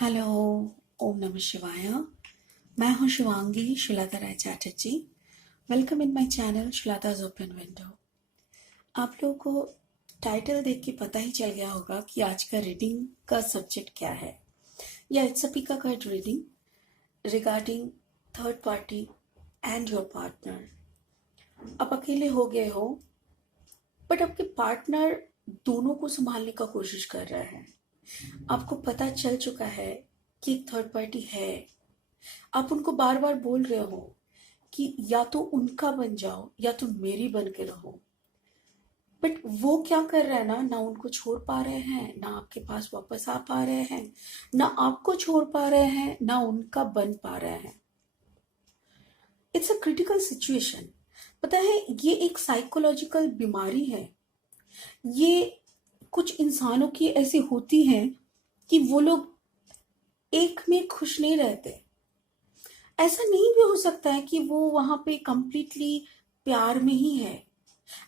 Hello. ओम नमः शिवाय। मैं हूँ Shivangi Shilata Rai Chatterjee. Welcome in my channel Shilata's open window. आप लोगों को टाइटल देख के पता ही चल गया होगा कि आज का रीडिंग का सब्जेक्ट क्या है। या it's a pick a card reading regarding third party and your partner. आप अकेले हो गए हो बट आपके पार्टनर दोनों को संभालने का कोशिश कर रहा है। आपको पता चल चुका है कि एक थर्ड पार्टी है। आप उनको बार बार बोल रहे हो कि या तो उनका बन जाओ या तो मेरी बन के रहो। बट वो क्या कर रहा है ना उनको छोड़ पा रहे हैं, ना आपके पास वापस आ पा रहे हैं, ना आपको छोड़ पा रहे हैं, ना उनका बन पा रहे हैं। It's a critical situation. पता है, ये एक साइकोलॉजिकल बीमारी है। ये कुछ इंसानों की ऐसी होती है कि वो लोग एक में खुश नहीं रहते। ऐसा नहीं भी हो सकता है कि वो वहां पे कंप्लीटली प्यार में ही है।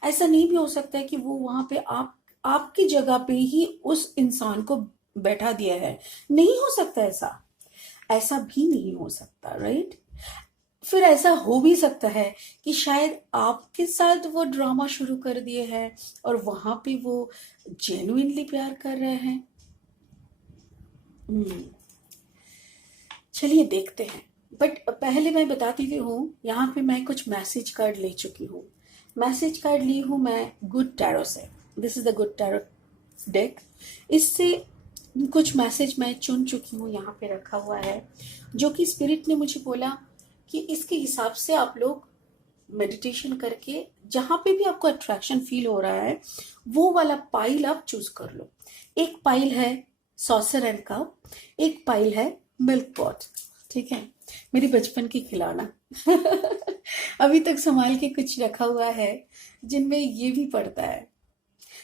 ऐसा नहीं भी हो सकता है कि वो वहां पे आपकी जगह पे ही उस इंसान को बैठा दिया है। नहीं हो सकता ऐसा। ऐसा भी नहीं हो सकता, राइट। फिर ऐसा हो भी सकता है कि शायद आपके साथ वो ड्रामा शुरू कर दिए हैं और वहां पे वो जेन्युइनली प्यार कर रहे हैं। हम्म, चलिए देखते हैं। बट पहले मैं बताती भी हूँ, यहाँ पे मैं कुछ मैसेज कार्ड ले चुकी हूँ। मैसेज कार्ड ली हूँ मैं गुड टैरो से। This is the good tarot deck. इससे कुछ मैसेज मैं चुन चुकी हूँ, यहाँ पे रखा हुआ है, जो कि स्पिरिट ने मुझे बोला कि इसके हिसाब से आप लोग मेडिटेशन करके जहां पे भी आपको अट्रैक्शन फील हो रहा है वो वाला पाइल आप चूज कर लो। एक पाइल है सॉसर एंड कप, एक पाइल है मिल्क पॉट। ठीक है, मेरी बचपन की खिलौना अभी तक संभाल के कुछ रखा हुआ है जिनमें ये भी पड़ता है।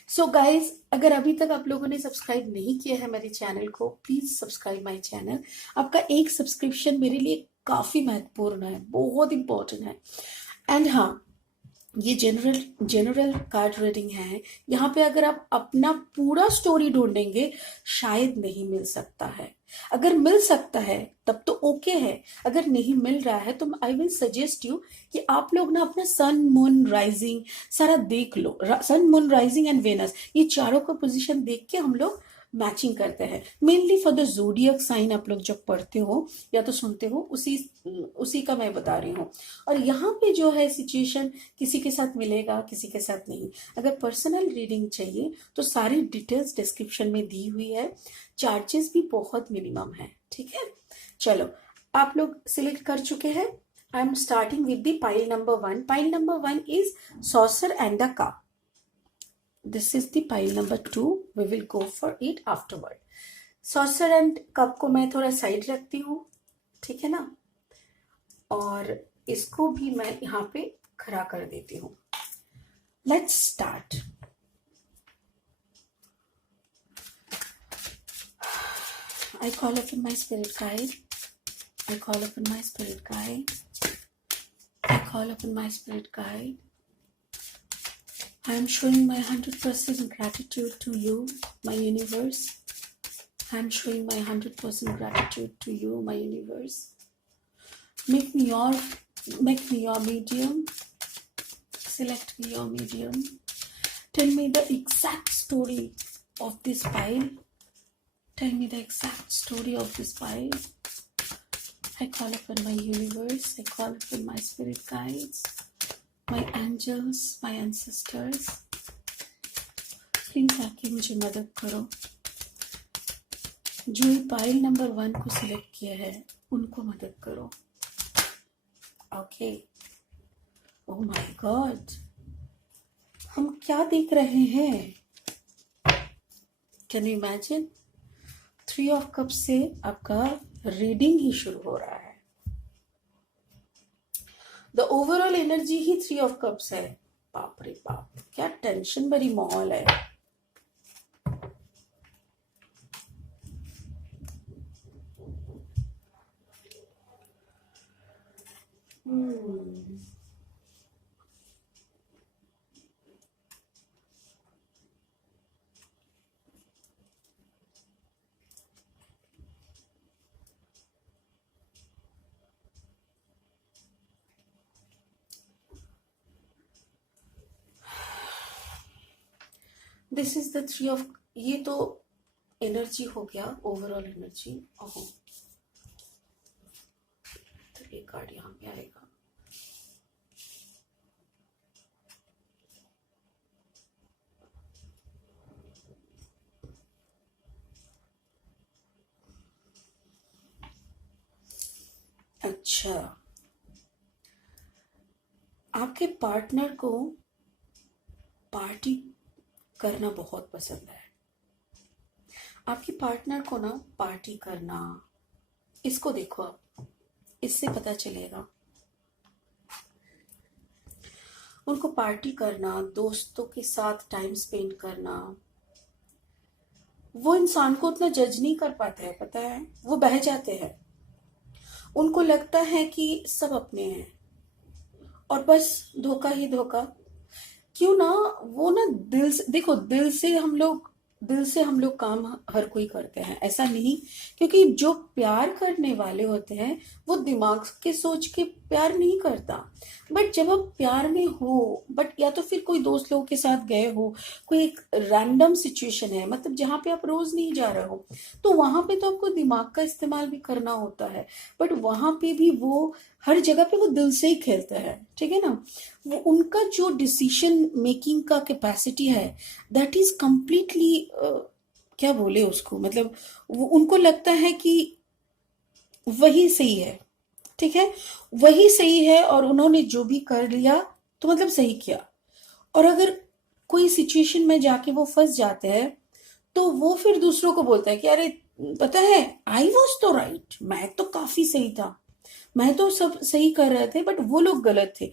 सो गाइज, अगर अभी तक आप लोगों ने सब्सक्राइब नहीं किया है मेरे चैनल को, प्लीज सब्सक्राइब माय चैनल। आपका एक सब्सक्रिप्शन मेरे लिए काफी महत्वपूर्ण है, बहुत इंपॉर्टेंट है। एंड हाँ, ये जनरल जनरल कार्ड रीडिंग है। यहाँ पे अगर आप अपना पूरा स्टोरी ढूंढेंगे शायद नहीं मिल सकता है। अगर मिल सकता है तब तो ओके है। अगर नहीं मिल रहा है तो आई विल सजेस्ट यू कि आप लोग ना अपना सन मून राइजिंग सारा देख लो। Sun moon rising and Venus, ये चारों का पोजीशन देख के हम लोग मैचिंग करते हैं। Mainly for the zodiac sign आप लोग जब पढ़ते हो या तो सुनते हो, उसी उसी का मैं बता रही हूँ। और यहाँ पे जो है सिचुएशन किसी के साथ मिलेगा, किसी के साथ नहीं। अगर पर्सनल रीडिंग चाहिए तो सारी डिटेल्स डिस्क्रिप्शन में दी हुई है। चार्जेस भी बहुत मिनिमम है, ठीक है। चलो, आप लोग सिलेक्ट कर चुके हैं। I am starting with the pile number 1। Pile number 1 is saucer and the cup. This is the pile number 2। We will go for it afterward. Saucer and cup को मैं थोड़ा साइड रखती हूँ, ठीक है ना। और इसको भी मैं यहाँ पे खड़ा कर देती हूँ। Let's start. I call upon my spirit guide. I call upon my spirit guide. I call upon my spirit guide. I am showing my 100% gratitude to you, my universe. I am showing my 100% gratitude to you, my universe. Make me your medium. Select me your medium. Tell me the exact story of this pile. Tell me the exact story of this pile. I call upon my universe. I call upon my spirit guides, my angels, my ancestors. Please आके मुझे मदद करो। जो ये pile number 1 को select किया है उनको मदद करो। ओके। ओह माय गॉड, हम क्या देख रहे हैं? Can you imagine? 3 of cup से आपका रीडिंग ही शुरू हो रहा है। द ओवरऑल एनर्जी ही 3 ऑफ कप्स है। बाप रे बाप, क्या टेंशन भरी माहौल है। Hmm, this is the three of, ये तो एनर्जी हो गया, ओवरऑल एनर्जी। ओहो, तो एक कार्ड यहाँ पे आएगा। अच्छा, आपके पार्टनर को पार्टी करना बहुत पसंद है। आपकी पार्टनर को ना पार्टी करना, इसको देखो आप, इससे पता चलेगा। उनको पार्टी करना, दोस्तों के साथ टाइम स्पेंड करना, वो इंसान को उतना जज नहीं कर पाते हैं, पता है, वो बह जाते हैं। उनको लगता है कि सब अपने हैं और बस धोखा ही धोखा। क्यों ना, वो ना दिल से देखो, दिल से हम लोग काम हर कोई करते हैं, ऐसा नहीं। क्योंकि जो प्यार करने वाले होते हैं वो दिमाग के सोच के प्यार नहीं करता। बट जब आप प्यार में हो, बट या तो फिर कोई दोस्त लोगों के साथ गए हो, कोई एक रैंडम सिचुएशन है, मतलब जहाँ पे आप रोज नहीं जा रहे हो, तो वहां पे तो आपको दिमाग का इस्तेमाल भी करना होता है। बट वहां पे भी वो हर जगह पे वो दिल से ही खेलते हैं, ठीक है ना। वो उनका जो डिसीजन मेकिंग का कैपेसिटी है, दैट इज कंप्लीटली, क्या बोले उसको, मतलब वो उनको लगता है कि वही सही है, ठीक है, वही सही है, और उन्होंने जो भी कर लिया तो मतलब सही किया। और अगर कोई सिचुएशन में जाके वो फंस जाते हैं, तो वो फिर दूसरों को बोलता है कि अरे पता है, आई वॉज तो राइट, मैं तो काफी सही था, मैं तो सब सही कर रहे थे, बट वो लोग गलत थे।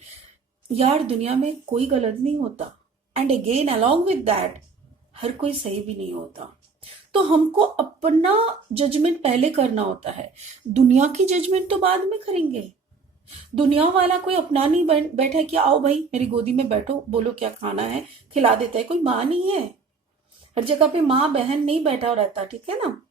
यार दुनिया में कोई गलत नहीं होता, and again along with that हर कोई सही भी नहीं होता। तो हमको अपना जजमेंट पहले करना होता है, दुनिया की जजमेंट तो बाद में करेंगे। दुनिया वाला कोई अपना नहीं बैठा है कि आओ भाई मेरी गोदी में बैठो, बोलो क्या खाना है, खिला देता है। कोई माँ नहीं है, हर जगह पे माँ बहन नहीं बैठा रहता, ठीक है ना।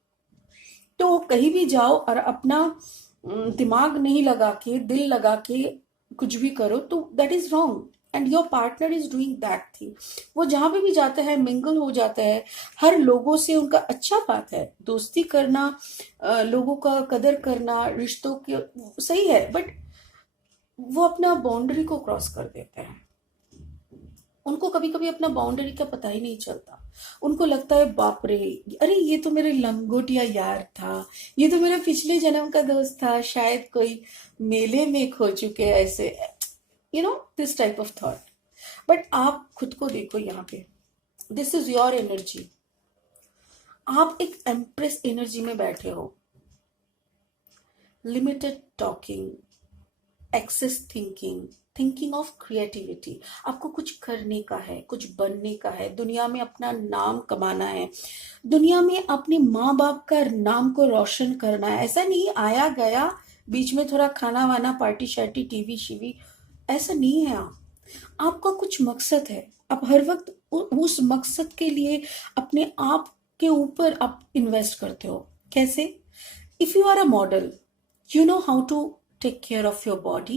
तो कहीं भी जाओ और अपना दिमाग नहीं लगा के, दिल लगा के कुछ भी करो, तो that is wrong, and your partner is doing that thing. वो जहां पे भी जाते हैं मिंगल हो जाता है हर लोगों से, उनका अच्छा बात है, दोस्ती करना, लोगों का कदर करना, रिश्तों के सही है, बट वो अपना बाउंड्री को क्रॉस कर देते हैं। उनको कभी कभी अपना बाउंड्री का पता ही नहीं चलता। उनको लगता है बाप रे, अरे ये तो मेरे लंगोटिया यार था, ये तो मेरे पिछले जन्म का दोस्त था, शायद कोई मेले में खो चुके ऐसे, you know, this type of thought. But आप खुद को देखो यहाँ पे, दिस इज योर एनर्जी। आप एक एम्प्रेस एनर्जी में बैठे हो। Limited talking, excess thinking, thinking of creativity. आपको कुछ करने का है, कुछ बनने का है, दुनिया में अपना नाम कमाना है, दुनिया में अपने माँ बाप का नाम को रोशन करना है। ऐसा नहीं आया गया बीच में थोड़ा खाना वाना, पार्टी शार्टी, टीवी शीवी, ऐसा नहीं है। आपका कुछ मकसद है, आप हर वक्त उस मकसद के लिए अपने आप के ऊपर आप इन्वेस्ट करते हो। कैसे? If you are a model, you know how to take care of your body,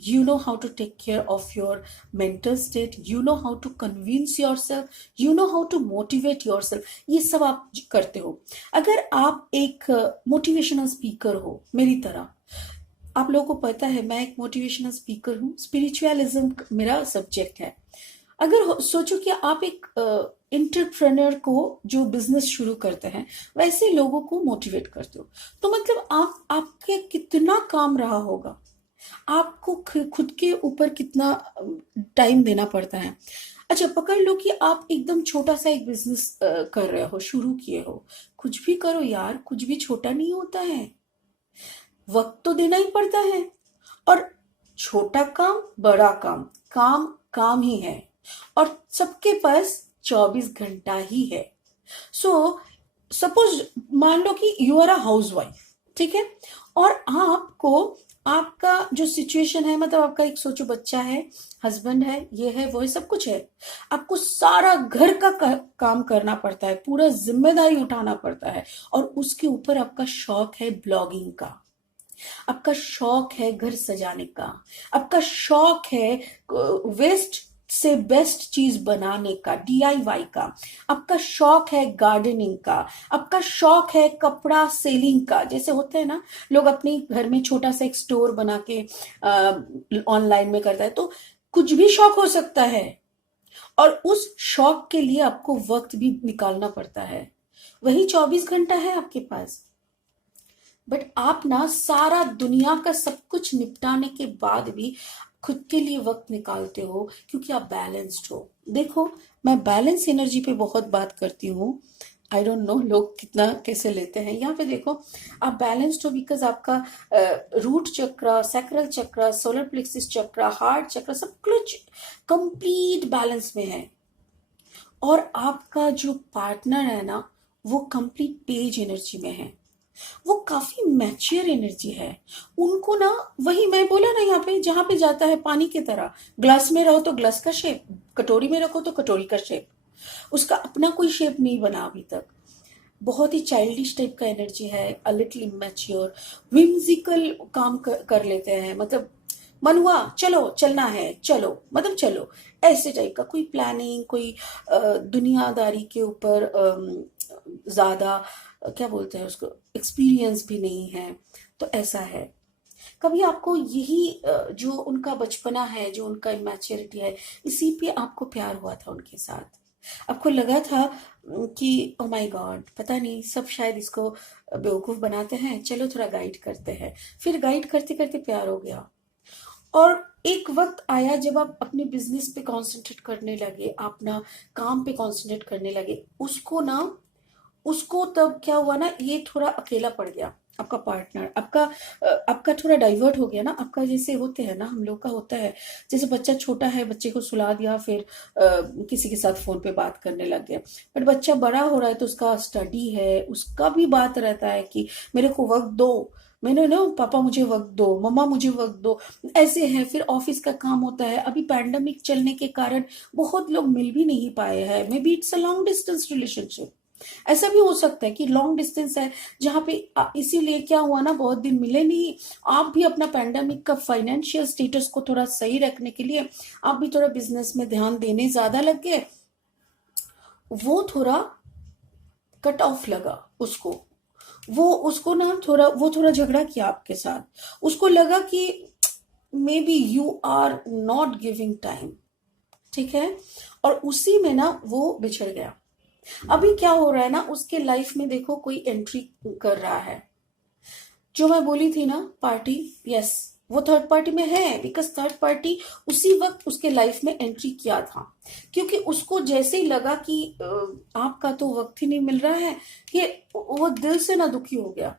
you know how to take care of your mental state, you know how to convince yourself, you know how to motivate yourself, ये सब आप करते हो। अगर आप एक motivational speaker हो मेरी तरह, आप लोगों को पता है मैं एक मोटिवेशनल स्पीकर हूँ, स्पिरिचुअलिज्म मेरा सब्जेक्ट है। अगर सोचो कि आप एक एंटरप्रेन्योर को जो बिजनेस शुरू करते हैं, वैसे लोगों को मोटिवेट करते हो, तो मतलब आपके कितना काम रहा होगा, आपको खुद के ऊपर कितना टाइम देना पड़ता है। अच्छा पकड़ लो कि आप एकदम छोटा सा एक बिजनेस कर रहे हो, शुरू किए हो। कुछ भी करो यार, कुछ भी छोटा नहीं होता है, वक्त तो देना ही पड़ता है। और छोटा काम बड़ा काम, काम काम ही है, और सबके पास 24 घंटा ही है। सो सपोज मान लो कि you are a housewife, ठीक है, और आपको आपका जो सिचुएशन है, मतलब आपका एक सोचो बच्चा है, हस्बैंड है, ये है वो है, सब कुछ है, आपको सारा घर का काम करना पड़ता है, पूरा जिम्मेदारी उठाना पड़ता है, और उसके ऊपर आपका शौक है ब्लॉगिंग का, आपका शौक है घर सजाने का, आपका शौक है वेस्ट से बेस्ट चीज बनाने का, DIY का, आपका शौक है गार्डनिंग का, आपका शौक है कपड़ा सेलिंग का, जैसे होते हैं ना लोग अपने घर में छोटा सा एक स्टोर बना के ऑनलाइन में करता है, तो कुछ भी शौक हो सकता है और उस शौक के लिए आपको वक्त भी निकालना पड़ता है। वही 24 घंटा है आपके पास, बट आप ना सारा दुनिया का सब कुछ निपटाने के बाद भी खुद के लिए वक्त निकालते हो क्योंकि आप बैलेंस्ड हो। देखो, मैं बैलेंस एनर्जी पे बहुत बात करती हूँ। आई डोंट नो लोग कितना कैसे लेते हैं। यहाँ पे देखो, आप बैलेंस्ड हो बिकॉज आपका रूट चक्र, सैक्रल चक्र, सोलर प्लेक्सिस चक्र, हार्ट चक्र सब कुछ कंप्लीट बैलेंस में है। और आपका जो पार्टनर है ना, वो कंप्लीट पेज एनर्जी में है, वो काफी मैच्योर एनर्जी है। उनको ना, वही मैं बोला ना, यहाँ पे जहां पे जाता है पानी की तरह, ग्लास में रहो तो ग्लास का शेप, कटोरी में रखो तो कटोरी का शेप, उसका अपना कोई शेप नहीं बना अभी तक। बहुत ही चाइल्डिश टाइप का एनर्जी है, अ लिटिल मैच्योर, विम्सिकल काम कर लेते हैं, मतलब मन हुआ चलो, चलना है चलो, मतलब चलो, ऐसे टाइप का। कोई प्लानिंग, कोई दुनियादारी के ऊपर ज्यादा क्या बोलते हैं उसको, एक्सपीरियंस भी नहीं है, तो ऐसा है। कभी आपको यही जो उनका बचपना है, जो उनका इमेच्योरिटी है, इसी पे आपको प्यार हुआ था उनके साथ। आपको लगा था कि ओ माय गॉड, पता नहीं सब शायद इसको बेवकूफ बनाते हैं, चलो थोड़ा गाइड करते हैं। फिर गाइड करते करते प्यार हो गया। और एक वक्त आया जब आप अपने बिजनेस पे कंसंट्रेट करने लगे, अपना काम पे कंसंट्रेट करने लगे, उसको तब क्या हुआ ना, ये थोड़ा अकेला पड़ गया। आपका पार्टनर आपका थोड़ा डाइवर्ट हो गया ना। आपका जैसे होते हैं ना, हम लोग का होता है, जैसे बच्चा छोटा है, बच्चे को सुला दिया, फिर किसी के साथ फोन पे बात करने लग गया। बट बच्चा बड़ा हो रहा है तो उसका स्टडी है, उसका भी बात रहता है कि मेरे को वक्त दो, मैंने ना पापा मुझे वक्त दो, मम्मा मुझे वक्त दो, ऐसे है। फिर ऑफिस का काम होता है, अभी पैंडेमिक चलने के कारण बहुत लोग मिल भी नहीं पाए हैं। May be it's a long distance relationship, ऐसा भी हो सकता है कि लॉन्ग डिस्टेंस है जहां पे इसीलिए क्या हुआ ना, बहुत दिन मिले नहीं। आप भी अपना पैंडेमिक का फाइनेंशियल स्टेटस को थोड़ा सही रखने के लिए आप भी थोड़ा बिजनेस में ध्यान देने ज्यादा लग गए, वो थोड़ा कट ऑफ लगा उसको। वो उसको ना थोड़ा झगड़ा किया आपके साथ। उसको लगा कि maybe you are not giving time, ठीक है, और उसी में ना वो बिछड़ गया। अभी क्या हो रहा है ना, उसके लाइफ में देखो कोई एंट्री कर रहा है। जो मैं बोली थी ना पार्टी, यस, वो थर्ड पार्टी में है, बिकॉज थर्ड पार्टी उसी वक्त उसके लाइफ में एंट्री किया था। क्योंकि उसको जैसे ही लगा कि आपका तो वक्त ही नहीं मिल रहा है, कि वो दिल से ना दुखी हो गया।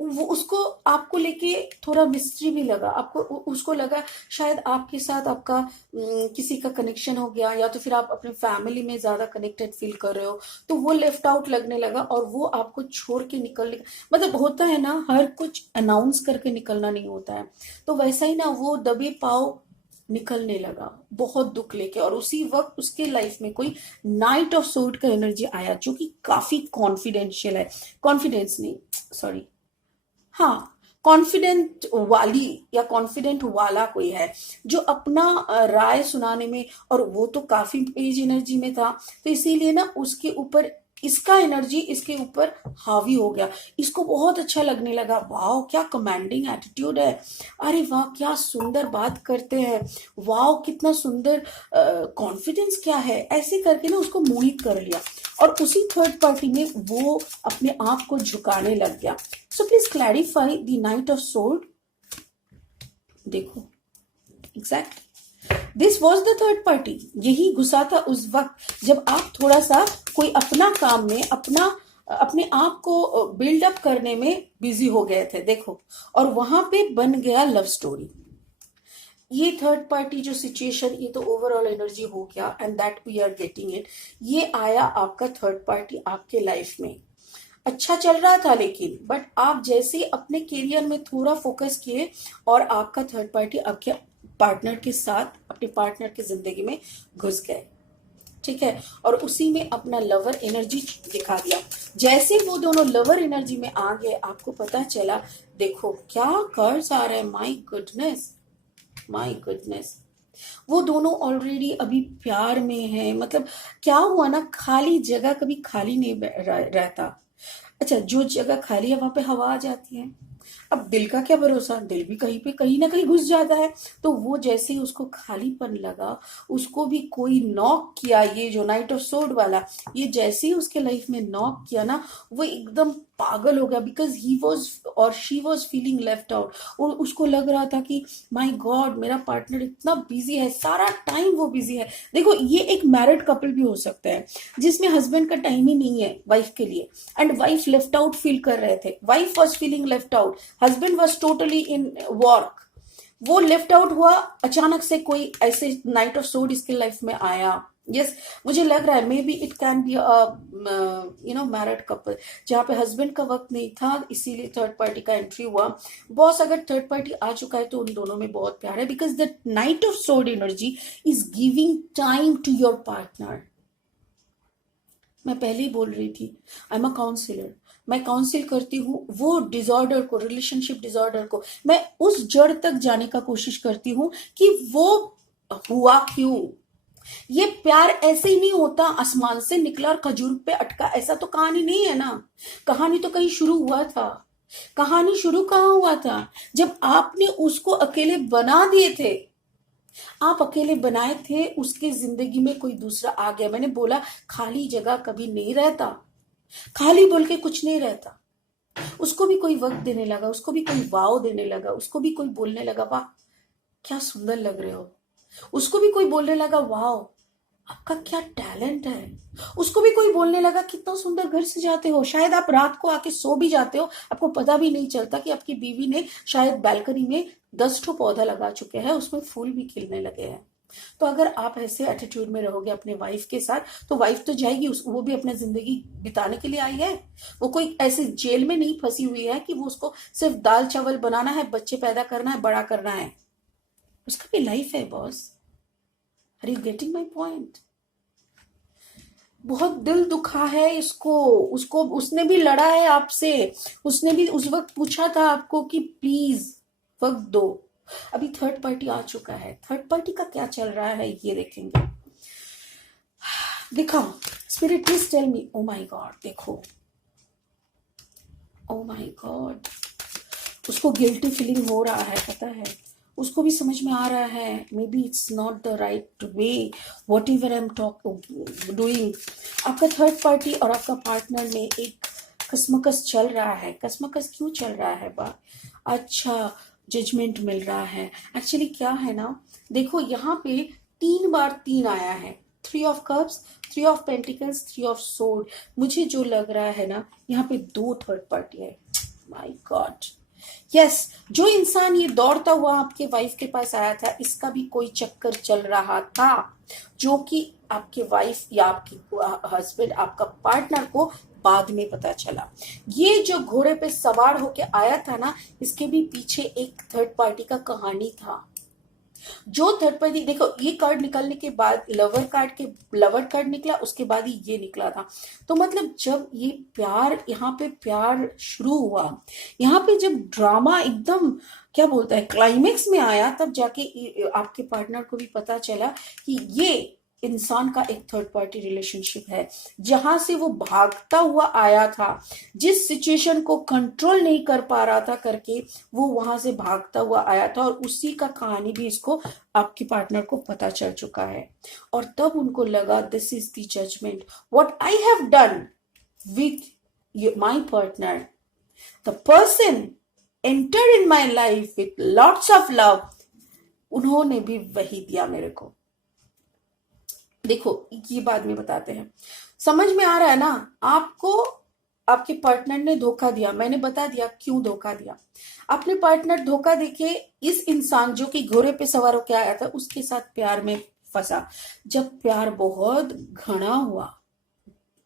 वो उसको आपको लेके थोड़ा मिस्ट्री भी लगा। आपको उसको लगा शायद आपके साथ आपका किसी का कनेक्शन हो गया, या तो फिर आप अपने फैमिली में ज्यादा कनेक्टेड फील कर रहे हो, तो वो लेफ्ट आउट लगने लगा और वो आपको छोड़ के निकलने, मतलब होता है ना, हर कुछ अनाउंस करके निकलना नहीं होता है। तो वैसा ही ना, वो दबे पाव निकलने लगा बहुत दुख लेके। और उसी वक्त उसके लाइफ में कोई नाइट ऑफ सोर्ड का एनर्जी आया, जो कि काफी कॉन्फिडेंशियल है, कॉन्फिडेंस नहीं, सॉरी, हाँ, कॉन्फिडेंट वाली या कॉन्फिडेंट वाला कोई है, जो अपना राय सुनाने में, और वो तो काफी एज एनर्जी में था, तो इसीलिए ना उसके ऊपर इसका एनर्जी इसके ऊपर हावी हो गया। इसको बहुत अच्छा लगने लगा, वाह क्या कमांडिंग एटीट्यूड है, अरे वाह क्या सुंदर बात करते हैं, वाह कितना सुंदर कॉन्फिडेंस क्या है, ऐसे करके ना उसको मोहित कर लिया। और उसी थर्ड पार्टी में वो अपने आप को झुकाने लग गया। So please clarify the knight of sword. देखो, exact this was the third party. यही गुस्सा था उस वक्त जब आप थोड़ा सा कोई अपना काम में, अपने आप को बिल्डअप करने में बिजी हो गए थे, देखो, और वहां पे बन गया लव स्टोरी। ये थर्ड पार्टी जो सिचुएशन, ये तो ओवरऑल एनर्जी हो गया, and that we are getting it. ये आया आपका थर्ड पार्टी आपके लाइफ में। अच्छा चल रहा था लेकिन, बट आप जैसे ही अपने करियर में थोड़ा फोकस किए और आपका थर्ड पार्टी आपके पार्टनर के साथ, अपने पार्टनर की जिंदगी में घुस गए, ठीक है, और उसी में अपना लवर एनर्जी दिखा दिया। जैसे वो दोनों लवर एनर्जी में आ गए, आपको पता चला, देखो क्या कर्ज आ रहा है, माय गुडनेस, माय गुडनेस। वो दोनों ऑलरेडी अभी प्यार में है। मतलब क्या हुआ ना, खाली जगह कभी खाली नहीं रहता। अच्छा, जो जगह खाली है वहां पे हवा आ जाती है। अब दिल का क्या भरोसा, दिल भी कहीं पे कहीं ना कहीं घुस जाता है। तो वो जैसे ही उसको खालीपन लगा, उसको भी कोई नॉक किया, ये जो नाइट ऑफ सोड वाला, ये जैसे ही उसके लाइफ में नॉक किया ना, वो एकदम पागल हो गया। बिकॉज ही वॉज और she was feeling left out. और उसको लग रहा था कि माई गॉड, मेरा पार्टनर इतना बिजी है, सारा टाइम वो बिजी है। देखो, ये एक मैरिड कपल भी हो सकता है जिसमें हस्बैंड का टाइम ही नहीं है वाइफ के लिए, and wife left out feel कर रहे थे। Wife was feeling left out, husband was totally in work. वो लेफ्ट आउट हुआ, अचानक से कोई ऐसे नाइट ऑफ सोड इसके लाइफ में आया। यस, मुझे लग रहा है maybe it can be married couple जहाँ पे हस्बैंड का वक्त नहीं था, इसीलिए थर्ड पार्टी का एंट्री हुआ। बॉस अगर थर्ड पार्टी आ चुका है तो उन दोनों में बहुत प्यार है, because the knight of swords energy is giving time to your partner. मैं पहले ही बोल रही थी, आई एम अ काउंसिलर। मैं काउंसिल करती हूँ वो डिसऑर्डर को, रिलेशनशिप डिसऑर्डर को। मैं उस जड़ तक जाने का कोशिश करती हूँ कि वो हुआ क्यों। ये प्यार ऐसे ही नहीं होता, आसमान से निकला और खजूर पे अटका, ऐसा तो कहानी नहीं है ना। कहानी तो कहीं शुरू हुआ था। कहानी शुरू कहाँ हुआ था, जब आपने उसको अकेले बना दिए थे। आप अकेले बनाए थे, उसके जिंदगी में कोई दूसरा आ गया। मैंने बोला, खाली जगह कभी नहीं रहता, खाली बोल के कुछ नहीं रहता। उसको भी कोई वक्त देने लगा, उसको भी कोई वाव देने लगा, उसको भी कोई बोलने लगा, वाह क्या सुंदर लग रहे हो। उसको भी कोई बोलने लगा, वाह आपका क्या टैलेंट है। उसको भी कोई बोलने लगा, कितना सुंदर घर से जाते हो। शायद आप रात को आके सो भी जाते हो, आपको पता भी नहीं चलता कि आपकी बीवी ने शायद बैल्कनी में 10 ठो पौधा लगा चुके हैं, उसमें फूल भी खिलने लगे हैं। तो अगर आप ऐसे एटीट्यूड में रहोगे अपने वाइफ के साथ, तो वाइफ तो जाएगी, वो भी अपना जिंदगी बिताने के लिए आई है। वो कोई ऐसे जेल में नहीं फंसी हुई है कि वो उसको सिर्फ दाल चावल बनाना है, बच्चे पैदा करना है, बड़ा करना है। उसका भी लाइफ है boss. Are you getting my point? बहुत दिल दुखा है इसको। उसको उसने भी लड़ा है आपसे। उसने भी उस वक्त पूछा था आपको कि प्लीज वक्त दो। अभी थर्ड पार्टी आ चुका है, थर्ड पार्टी का क्या चल रहा है ये देखेंगे। दिखाओ spirit, please tell me. Oh my god, देखो, ओ माय गॉड, उसको गिल्टी फीलिंग हो रहा है, पता है। उसको भी समझ में आ रहा है, may be it's not the right way what ever I am doing. आपका थर्ड पार्टी और आपका पार्टनर में एक कसमकस चल रहा है। कसमकस क्यों चल रहा है बा? अच्छा, जजमेंट मिल रहा है। एक्चुअली क्या है ना, देखो यहाँ पे 3 बार 3 आया है, 3 of cups, 3 of pentacles, 3 of sword. मुझे जो लग रहा है ना, यहाँ पे 2 थर्ड पार्टी है। माय गॉड, यस, जो इंसान ये दौड़ता हुआ आपके वाइफ के पास आया था, इसका भी कोई चक्कर चल रहा था, जो कि आपके वाइफ या आपके हस्बैंड, आपका पार्टनर को बाद में पता चला। ये जो घोड़े पे सवार होके आया था ना, इसके भी पीछे एक थर्ड पार्टी का कहानी था। जो थर्ड पार्टी, देखो ये कार्ड निकलने के बाद लवर कार्ड निकला, उसके बाद ही ये निकला था। तो मतलब जब ये प्यार, यहाँ पे प्यार शुरू हुआ, यहाँ पे जब ड्रामा एकदम क्या बोलता है क्लाइमेक्स में आया, तब जाके आपके पार्टनर को भी पता चला कि ये इंसान का एक थर्ड पार्टी रिलेशनशिप है। जहां से वो भागता हुआ आया था, जिस सिचुएशन को कंट्रोल नहीं कर पा रहा था करके, वो वहां से भागता हुआ आया था। और उसी का कहानी भी इसको, आपके पार्टनर को पता चल चुका है। और तब उनको लगा, this is the judgement what I have done with my partner. The person enter in my life with lots of love, उन्होंने भी वही दिया मेरे को। देखो ये बाद में बताते हैं। समझ में आ रहा है ना आपको? आपके पार्टनर ने धोखा दिया, मैंने बता दिया क्यों धोखा दिया। अपने पार्टनर धोखा देके इस इंसान जो कि घोड़े पे सवार होकर आया था, उसके साथ प्यार में फंसा। जब प्यार बहुत घना हुआ,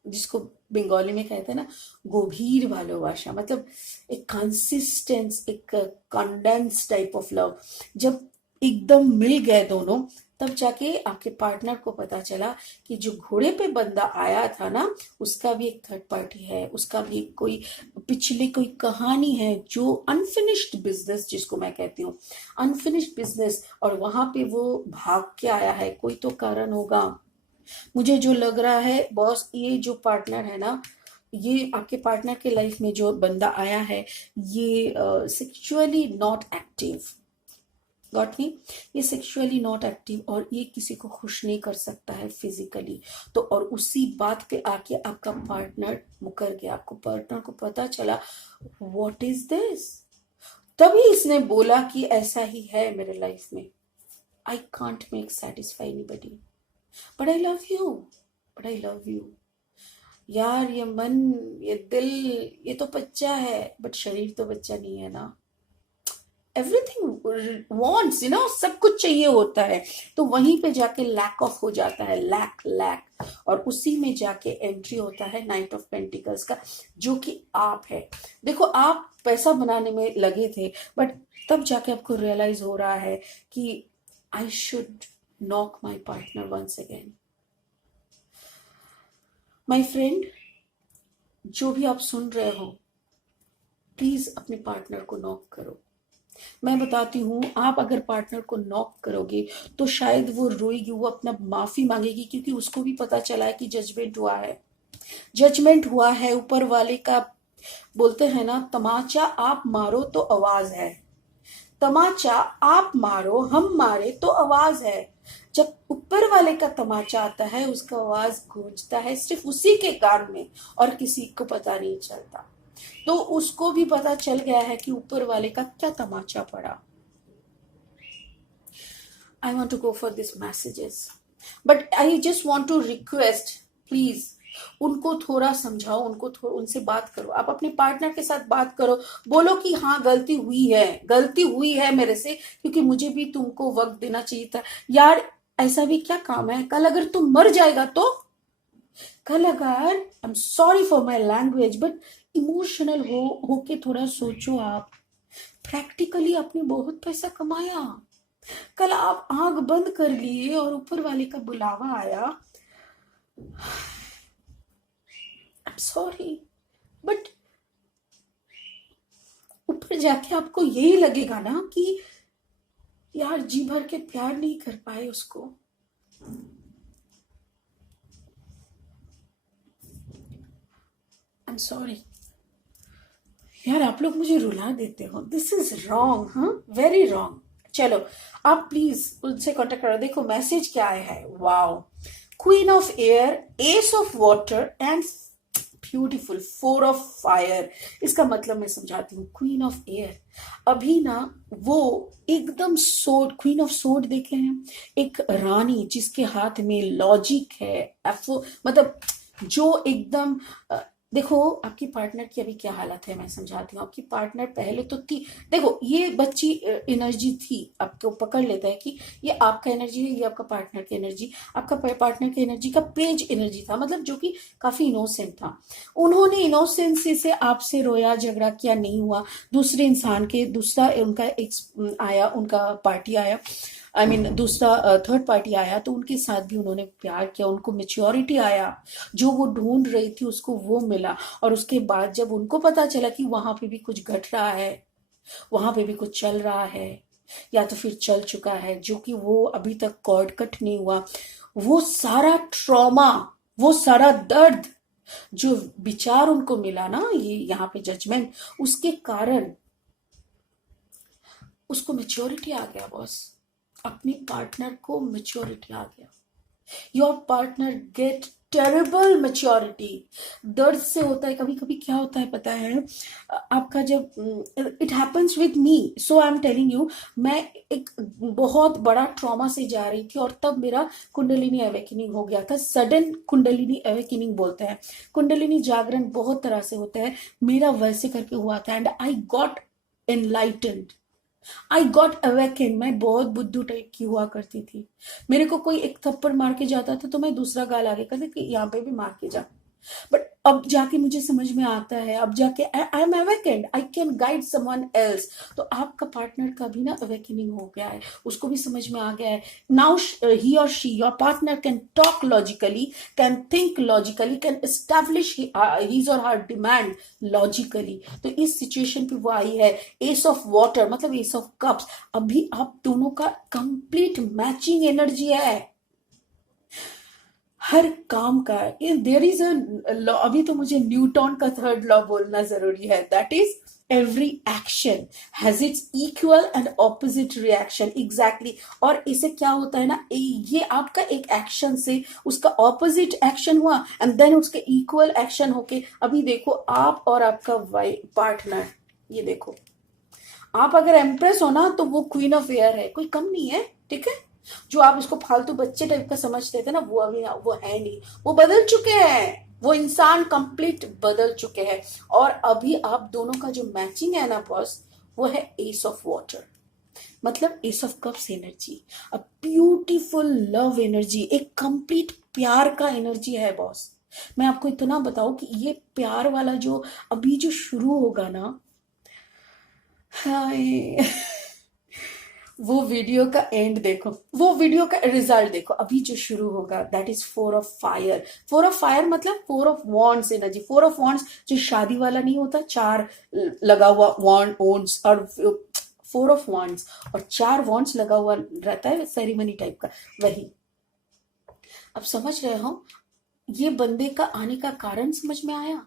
जिसको बंगाली में कहते हैं ना गभीर भालोबाशा, मतलब एक कंसिस्टेंस, एक कंडेंस टाइप ऑफ लव, जब एकदम मिल गए दोनों, तब जाके आपके पार्टनर को पता चला कि जो घोड़े पे बंदा आया था ना, उसका भी एक थर्ड पार्टी है, उसका भी कोई पिछले कोई कहानी है, जो अनफिनिश्ड बिजनेस जिसको मैं कहती हूँ, अनफिनिश्ड बिजनेस, और वहां पे वो भाग के आया है। कोई तो कारण होगा। मुझे जो लग रहा है बॉस, ये जो पार्टनर है ना, ये आपके पार्टनर के लाइफ में जो बंदा आया है, ये sexually not active, got me, ये सेक्सुअली नॉट एक्टिव, और ये किसी को खुश नहीं कर सकता है फिजिकली। तो और उसी बात पे आके आपका पार्टनर मुकर गया, आपको पार्टनर को पता चला व्हाट इज दिस, तभी इसने बोला कि ऐसा ही है मेरे लाइफ में, I can't make satisfy anybody, but I love you, but I love you. यार ये मन, ये दिल, ये तो बच्चा है, बट शरीर तो बच्चा नहीं है ना। एवरीथिंग वॉन्ट्स, सब कुछ चाहिए होता है, तो वहीं पे जाके लैक ऑफ हो जाता है, लैक लैक, और उसी में जाके एंट्री होता है नाइट ऑफ पेंटिकल्स का, जो कि आप है। देखो, आप पैसा बनाने में लगे थे, बट तब जाके आपको रियलाइज हो रहा है कि I should knock my partner once again. My friend, जो भी आप सुन रहे हो, प्लीज अपने पार्टनर को नॉक करो। मैं बताती हूँ, आप अगर पार्टनर को नॉक करोगे तो शायद वो रोएगी, वो अपना माफी मांगेगी, क्योंकि उसको भी पता चला है कि जजमेंट हुआ है, जजमेंट हुआ है ऊपर वाले का। बोलते हैं ना, तमाचा आप मारो तो आवाज है, तमाचा आप मारो हम मारे तो आवाज है। जब ऊपर वाले का तमाचा आता है, उसका आवाज गूंजता है सिर्फ उसी के कान में, और किसी को पता नहीं चलता। तो उसको भी पता चल गया है कि ऊपर वाले का क्या तमाचा पड़ा। I want to go for this messages, but I just want to request, please उनको थोड़ा समझाओ, उनसे बात करो, आप अपने पार्टनर के साथ बात करो, बोलो कि हाँ गलती हुई है मेरे से, क्योंकि मुझे भी तुमको वक्त देना चाहिए था यार। ऐसा भी क्या काम है, कल अगर तुम मर जाएगा तो, कल अगर, I am sorry for my language, but emotional होके थोड़ा सोचो। आप प्रैक्टिकली आपने बहुत पैसा कमाया, कल आप आंख बंद कर लिए और ऊपर वाले का बुलावा आया, आई एम सॉरी, बट ऊपर जाके आपको यही लगेगा ना कि यार जी भर के प्यार नहीं कर पाए उसको। आई एम सॉरी यार, आप लोग मुझे रुला देते हो, दिस इज रॉन्ग, हाँ, वेरी रॉन्ग। चलो, आप प्लीज उनसे कांटेक्ट करो। देखो मैसेज क्या आया है, wow, queen of air, S of water and beautiful 4 of fire. इसका मतलब मैं समझाती हूँ। क्वीन ऑफ एयर, अभी ना वो एकदम सोड, क्वीन ऑफ सोड देखे हैं, एक रानी जिसके हाथ में लॉजिक है, मतलब जो एकदम देखो आपकी पार्टनर की अभी क्या हालत है, मैं समझाती हूँ। आपकी पार्टनर पहले तो थी, देखो ये बच्ची एनर्जी थी, आपको पकड़ लेता है कि ये आपका एनर्जी है, ये आपका पार्टनर की एनर्जी, आपका पार्टनर की एनर्जी का पेज एनर्जी था, मतलब जो कि काफी इनोसेंट था। उन्होंने इनोसेंसी से आपसे रोया झगड़ा किया, नहीं हुआ, दूसरे इंसान के, दूसरा उनका एक आया, उनका पार्टी आया, आई मीन दूसरा थर्ड पार्टी आया, तो उनके साथ भी उन्होंने प्यार किया, उनको मेच्योरिटी आया, जो वो ढूंढ रही थी उसको वो मिला। और उसके बाद जब उनको पता चला कि वहां पे भी कुछ घट रहा है, वहां पे भी कुछ चल रहा है, या तो फिर चल चुका है, जो कि वो अभी तक कॉर्ड कट नहीं हुआ, वो सारा ट्रॉमा, वो सारा दर्द, जो विचार उनको मिला ना, ये यहाँ पे जजमेंट, उसके कारण उसको मेच्योरिटी आ गया बॉस, अपनी पार्टनर को मेच्योरिटी आ गया। Your partner get terrible maturity. दर्द से होता है, कभी कभी क्या होता है पता है आपका, जब it happens with me, so I am telling you, मैं एक बहुत बड़ा ट्रॉमा से जा रही थी, और तब मेरा कुंडलिनी अवेकनिंग हो गया था, सडन कुंडलिनी अवेकनिंग बोलते हैं, कुंडलिनी जागरण बहुत तरह से होता है, मेरा वैसे करके हुआ था, and I got enlightened, I got awaken. मैं बहुत बुद्धू टाइप की हुआ करती थी, मेरे को कोई एक थप्पड़ मार के जाता था तो मैं दूसरा गाल आगे करती कि यहाँ पे भी मार के जा, बट अब जाके मुझे समझ में आता है, अब जाके I am awakened, I can guide someone else. तो आपका पार्टनर का भी ना अवेकनिंग हो गया है, उसको भी समझ में आ गया है। नाउ ही और she, your partner can talk logically, can think logically, can establish his और हर डिमांड लॉजिकली। तो इस सिचुएशन पे वो आई है। एस ऑफ वाटर मतलब एस ऑफ कप्स। अभी आप दोनों का कंप्लीट मैचिंग एनर्जी है हर काम का। There is a law. अभी तो मुझे न्यूटन का थर्ड लॉ बोलना जरूरी है, that is every action has its equal and opposite reaction. Exactly. और इसे क्या होता है ना, ये आपका एक एक्शन से उसका ऑपोजिट एक्शन हुआ एंड देन उसके इक्वल एक्शन होके, अभी देखो आप और आपका पार्टनर, ये देखो आप अगर एम्प्रेस हो ना तो वो क्वीन ऑफ एयर है, कोई कम नहीं है, ठीक है। जो आप इसको फालतू बच्चे टाइप का समझते थे ना, वो अभी वो है नहीं, वो बदल चुके हैं, वो इंसान कंप्लीट बदल चुके हैं। और अभी आप दोनों का जो मैचिंग है ना बॉस, वो है एस ऑफ वाटर, मतलब S of cups energy, a beautiful love energy, एक कंप्लीट प्यार का एनर्जी है बॉस। मैं आपको इतना बताऊं कि ये प्यार वाला जो अभी जो शुरू होगा ना, हाय वो वीडियो का एंड देखो, वो वीडियो का रिजल्ट देखो, अभी जो शुरू होगा that is 4 of fire. 4 of fire मतलब 4 of wands energy. 4 of wands जो शादी वाला नहीं होता, 4 लगा हुआ वॉन्ड वॉन्ड्स, और 4 ऑफ वॉन्ड्स और 4 वॉन्ड्स लगा हुआ रहता है सेरेमनी टाइप का, वही। अब समझ रहे हो ये बंदे का आने का कारण समझ में आया।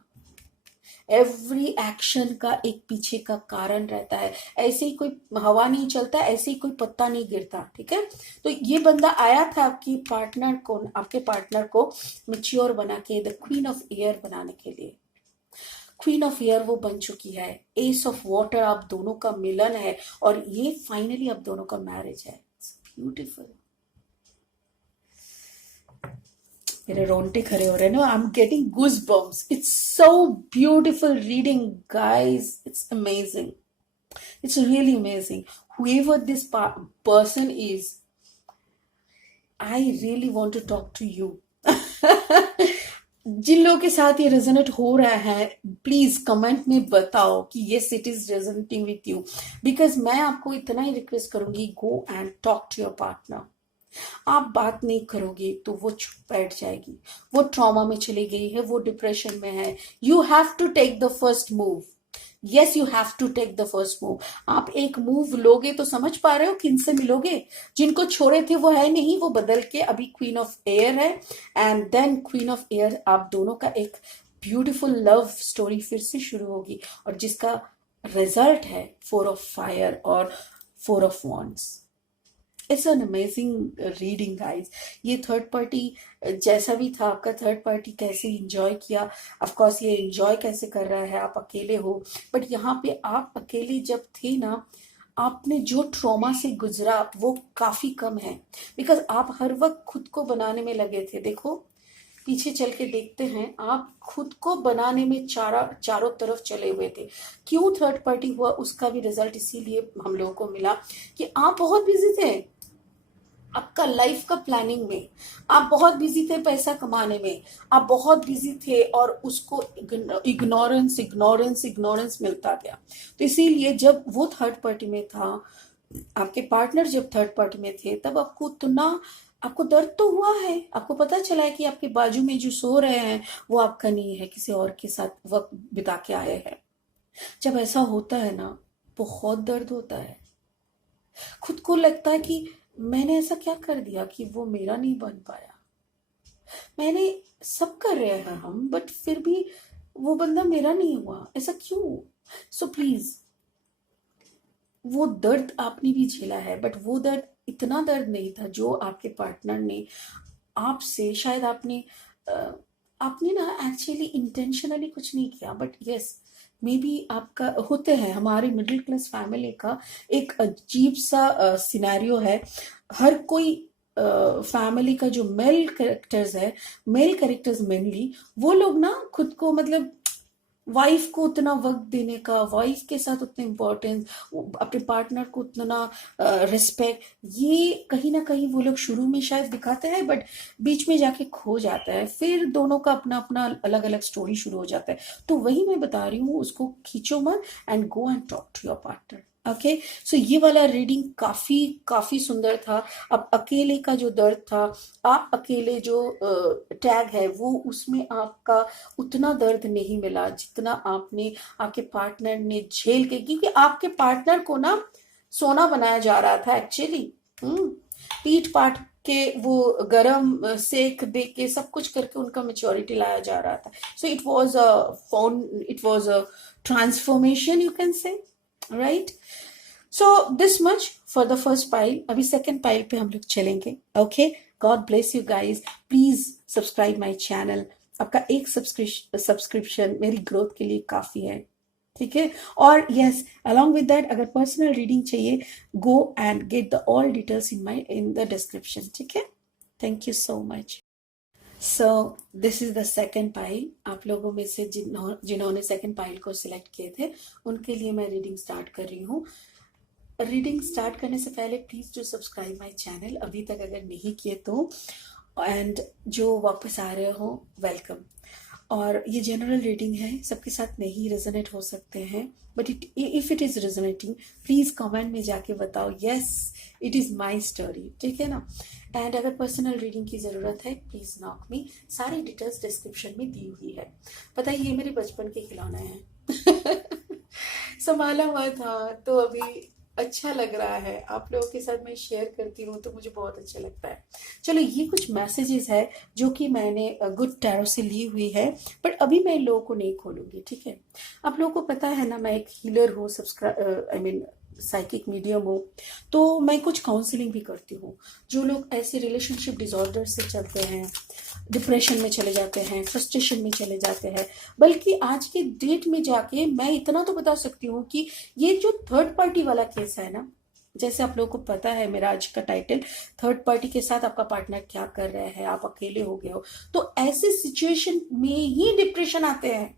एवरी एक्शन का एक पीछे का कारण रहता है। ऐसे ही कोई हवा नहीं चलता, ऐसे ही कोई पत्ता नहीं गिरता, ठीक है। तो ये बंदा आया था आपके पार्टनर को मेच्योर बना के, द क्वीन ऑफ एयर बनाने के लिए। क्वीन ऑफ एयर वो बन चुकी है। एस ऑफ वाटर आप दोनों का मिलन है, और ये फाइनली आप दोनों का मैरिज है। ब्यूटीफुल। मेरे रोंगटे खड़े हो रहे हैं ना, I am getting goosebumps. It's so beautiful reading guys, it's amazing, it's really amazing. whoever this person is, I really want to talk to you. जिन लोगों के साथ ये रेजोनेट हो रहा है, प्लीज कमेंट में बताओ कि yes it is resonating with you. Because मैं आपको इतना ही रिक्वेस्ट करूंगी, go and talk to your partner. आप बात नहीं करोगे तो वो चुप बैठ जाएगी, वो ट्रॉमा में चली गई है, वो डिप्रेशन में है। You have to take the first move. Yes you have to take the first move. आप एक मूव लोगे तो समझ पा रहे हो किन से मिलोगे। जिनको छोड़े थे वो है नहीं, वो बदल के अभी क्वीन ऑफ एयर है, and then queen of air आप दोनों का एक ब्यूटीफुल लव स्टोरी फिर से शुरू होगी, और जिसका रिजल्ट है 4 ऑफ फायर और 4 of wands. It's an amazing reading guys. ये थर्ड पार्टी जैसा भी था, आपका थर्ड पार्टी कैसे इंजॉय किया, ऑफकोर्स ये इंजॉय कैसे कर रहा है, आप अकेले हो, बट यहाँ पे आप अकेले जब थे ना, आपने जो ट्रॉमा से गुजरा वो काफी कम है। बिकॉज आप हर वक्त खुद को बनाने में लगे थे। देखो पीछे चल के देखते हैं, आप खुद को बनाने में चारों तरफ चले हुए थे। क्यों थर्ड पार्टी हुआ उसका भी रिजल्ट इसीलिए हम लोगों को मिला कि आप बहुत बिजी थे आपका लाइफ का प्लानिंग में, आप बहुत बिजी थे पैसा कमाने में, आप बहुत बिजी थे, और उसको इग्नोरेंस इग्नोरेंस इग्नोरेंस मिलता गया। तो इसीलिए जब वो थर्ड पार्टी में था, आपके पार्टनर जब थर्ड पार्टी में थे, तब आपको दर्द तो हुआ है। आपको पता चला है कि आपके बाजू में जो सो रहे हैं वो आपका नहीं है, किसी और के साथ वक्त बिता के आए हैं। जब ऐसा होता है ना, बहुत दर्द होता है। खुद को लगता है कि मैंने ऐसा क्या कर दिया कि वो मेरा नहीं बन पाया। मैंने सब कर रहे हैं हम, बट फिर भी वो बंदा मेरा नहीं हुआ, ऐसा क्यों। सो प्लीज, वो दर्द आपने भी झेला है, बट वो दर्द इतना दर्द नहीं था जो आपके पार्टनर ने आपसे, शायद आपने ना एक्चुअली इंटेंशनली कुछ नहीं किया, बट यस मे बी आपका होते हैं, हमारे मिडिल क्लास फैमिली का एक अजीब सा सिनेरियो है। हर कोई फैमिली का जो मेल कैरेक्टर्स मेनली वो लोग ना खुद को मतलब वाइफ को उतना वक्त देने का, वाइफ के साथ उतना इम्पोर्टेंस, अपने पार्टनर को उतना रिस्पेक्ट, ये कहीं ना कहीं वो लोग शुरू में शायद दिखाते हैं बट बीच में जाके खो जाता है, फिर दोनों का अपना अपना अलग अलग स्टोरी शुरू हो जाता है। तो वही मैं बता रही हूँ, उसको खींचो मत and go and talk to your partner. Okay, so ये वाला रीडिंग काफी काफी सुंदर था। अब अकेले का जो दर्द था, आप अकेले जो टैग है वो, उसमें आपका उतना दर्द नहीं मिला जितना आपने आपके पार्टनर ने झेल के, क्योंकि आपके पार्टनर को ना सोना बनाया जा रहा था एक्चुअली। पीट पाट के वो गरम सेक दे के सब कुछ करके उनका मेच्योरिटी लाया जा रहा था। So it was a transformation, you can say, right. So this much for the first pile. अभी सेकेंड पाइल पे हम लोग चलेंगे। Okay, God bless you guys, please subscribe my channel. आपका एक सब्सक्रिप्शन मेरी ग्रोथ के लिए काफी है, ठीक है। और यस, अलॉन्ग विद दैट, अगर पर्सनल रीडिंग चाहिए, go and get the all details in the description, ठीक है। Thank you so much. So this is the second pile. आप लोगों में से जिन्होंने सेकेंड पाइल को सिलेक्ट किए थे, उनके लिए मैं रीडिंग स्टार्ट कर रही हूँ। रीडिंग स्टार्ट करने से पहले please do subscribe my channel, अभी तक अगर नहीं किए तो। एंड जो वापस आ रहे हो, वेलकम। और ये जनरल रीडिंग है, सबके साथ नहीं रेजोनेट हो सकते हैं, but if it is resonating, please comment में जाके बताओ yes it is my story, ठीक है ना। एंड अगर पर्सनल रीडिंग की जरूरत है, प्लीज नॉक मी, सारी डिटेल्स डिस्क्रिप्शन में दी हुई है। पता है, ये मेरे बचपन के खिलौने हैं। संभाला हुआ था, तो अभी अच्छा लग रहा है, आप लोगों के साथ मैं शेयर करती हूँ तो मुझे बहुत अच्छा लगता है। चलो, ये कुछ मैसेजेस है जो कि मैंने गुड टैरो से ली हुई है, बट अभी मैं इन लोगों को नहीं खोलूंगी, ठीक है। आप लोगों को पता है ना, मैं एक हीलर हूँ, आई मीन साइकिक मीडियम हूँ, तो मैं कुछ काउंसलिंग भी करती हूँ। जो लोग ऐसे रिलेशनशिप डिसऑर्डर से चलते हैं, डिप्रेशन में चले जाते हैं, फ्रस्ट्रेशन में चले जाते हैं, बल्कि आज के डेट में जाके मैं इतना तो बता सकती हूँ कि ये जो थर्ड पार्टी वाला केस है ना, जैसे आप लोगों को पता है मेरा आज का टाइटल, थर्ड पार्टी के साथ आपका पार्टनर क्या कर रहे हैं, आप अकेले हो गए हो, तो ऐसे सिचुएशन में ही डिप्रेशन आते हैं,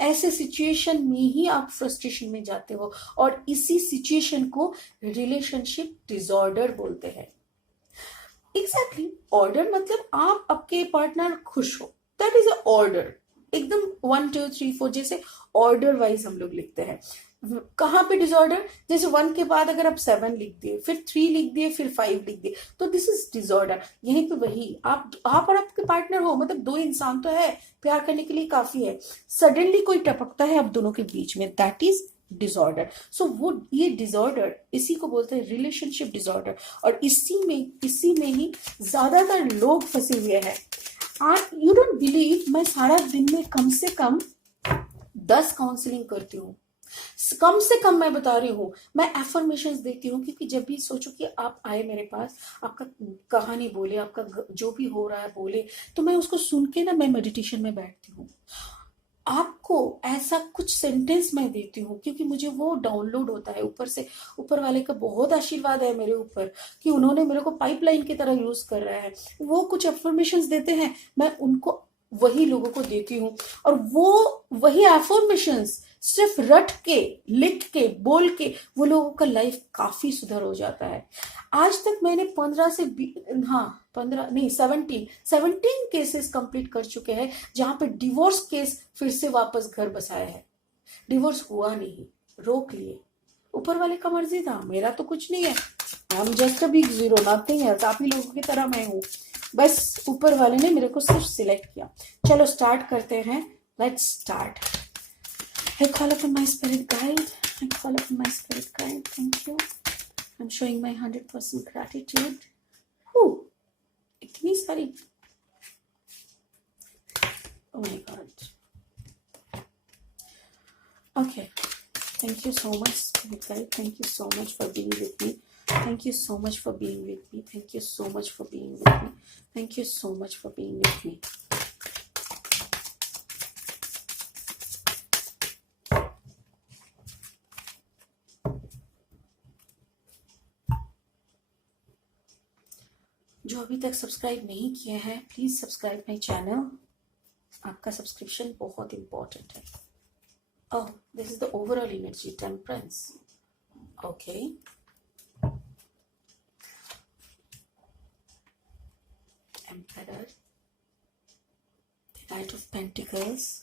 ऐसे सिचुएशन में ही आप फ्रस्ट्रेशन में जाते हो, और इसी सिचुएशन को रिलेशनशिप डिसऑर्डर बोलते हैं। एग्जैक्टली, ऑर्डर मतलब आप आपके पार्टनर खुश हो, दैट इज अ ऑर्डर। एकदम 1 2 3 4 जैसे ऑर्डर वाइज हम लोग लिखते हैं। कहाँ पे डिसऑर्डर, जैसे 1 के बाद अगर आप 7 लिख दिए, फिर 3 लिख दिए, फिर 5 लिख दिए, तो दिस इज डिसऑर्डर। यहीं पे वही आप और आपके पार्टनर हो, मतलब दो इंसान तो है, प्यार करने के लिए काफी है, सडनली कोई टपकता है आप दोनों के बीच में, दैट इज डिसऑर्डर। सो वो ये डिसऑर्डर, इसी को बोलते हैं रिलेशनशिप डिसऑर्डर, और इसी में ही ज्यादातर लोग फंसे हुए हैं। यू डोंट बिलीव, मैं सारा दिन में कम से कम 10 काउंसलिंग करती हूँ, कम से कम मैं बता रही हूँ। मैं एफर्मेशंस देती हूँ, क्योंकि जब भी सोचो कि आप आए मेरे पास, आपका कहानी बोले, आपका जो भी हो रहा है बोले, तो मैं उसको सुन के ना, मैं मेडिटेशन में बैठती हूँ। आपको ऐसा कुछ सेंटेंस मैं देती हूँ, क्योंकि मुझे वो डाउनलोड होता है ऊपर से। ऊपर वाले का बहुत आशीर्वाद है मेरे ऊपर कि उन्होंने मेरे को पाइपलाइन की तरह यूज कर रहा है। वो कुछ अफर्मेशंस देते हैं, मैं उनको वही लोगों को देती हूँ, और वो वही अफर्मेशंस सिर्फ रट के, लिख के, बोल के, वो लोगों का लाइफ काफी सुधर हो जाता है। आज तक मैंने 15 नहीं 17 केसेस कंप्लीट कर चुके हैं, जहां पे डिवोर्स केस फिर से वापस घर बसाया है। डिवोर्स हुआ नहीं, रोक लिए, ऊपर वाले का मर्जी था, मेरा तो कुछ नहीं है। I am just a big zero, nothing else. आप ही लोगों की तरह मैं हूँ, बस ऊपर वाले ने मेरे को सिर्फ सिलेक्ट किया। चलो स्टार्ट करते हैं, let's start. I call upon my spirit guide. I call upon my spirit guide. Thank you. I'm showing my 100% gratitude. Whew, इतनी सारी. Oh my God. Okay. Thank you so much, spirit guide. Thank you so much for being with me. Thank you so much for being with me. Thank you so much for being with me. Thank you so much for being with me. जो अभी तक subscribe नहीं किए हैं, please subscribe my channel. आपका subscription बहुत important है। Oh, this is the overall energy, temperance. Okay. Emperor, the Knight of Pentacles,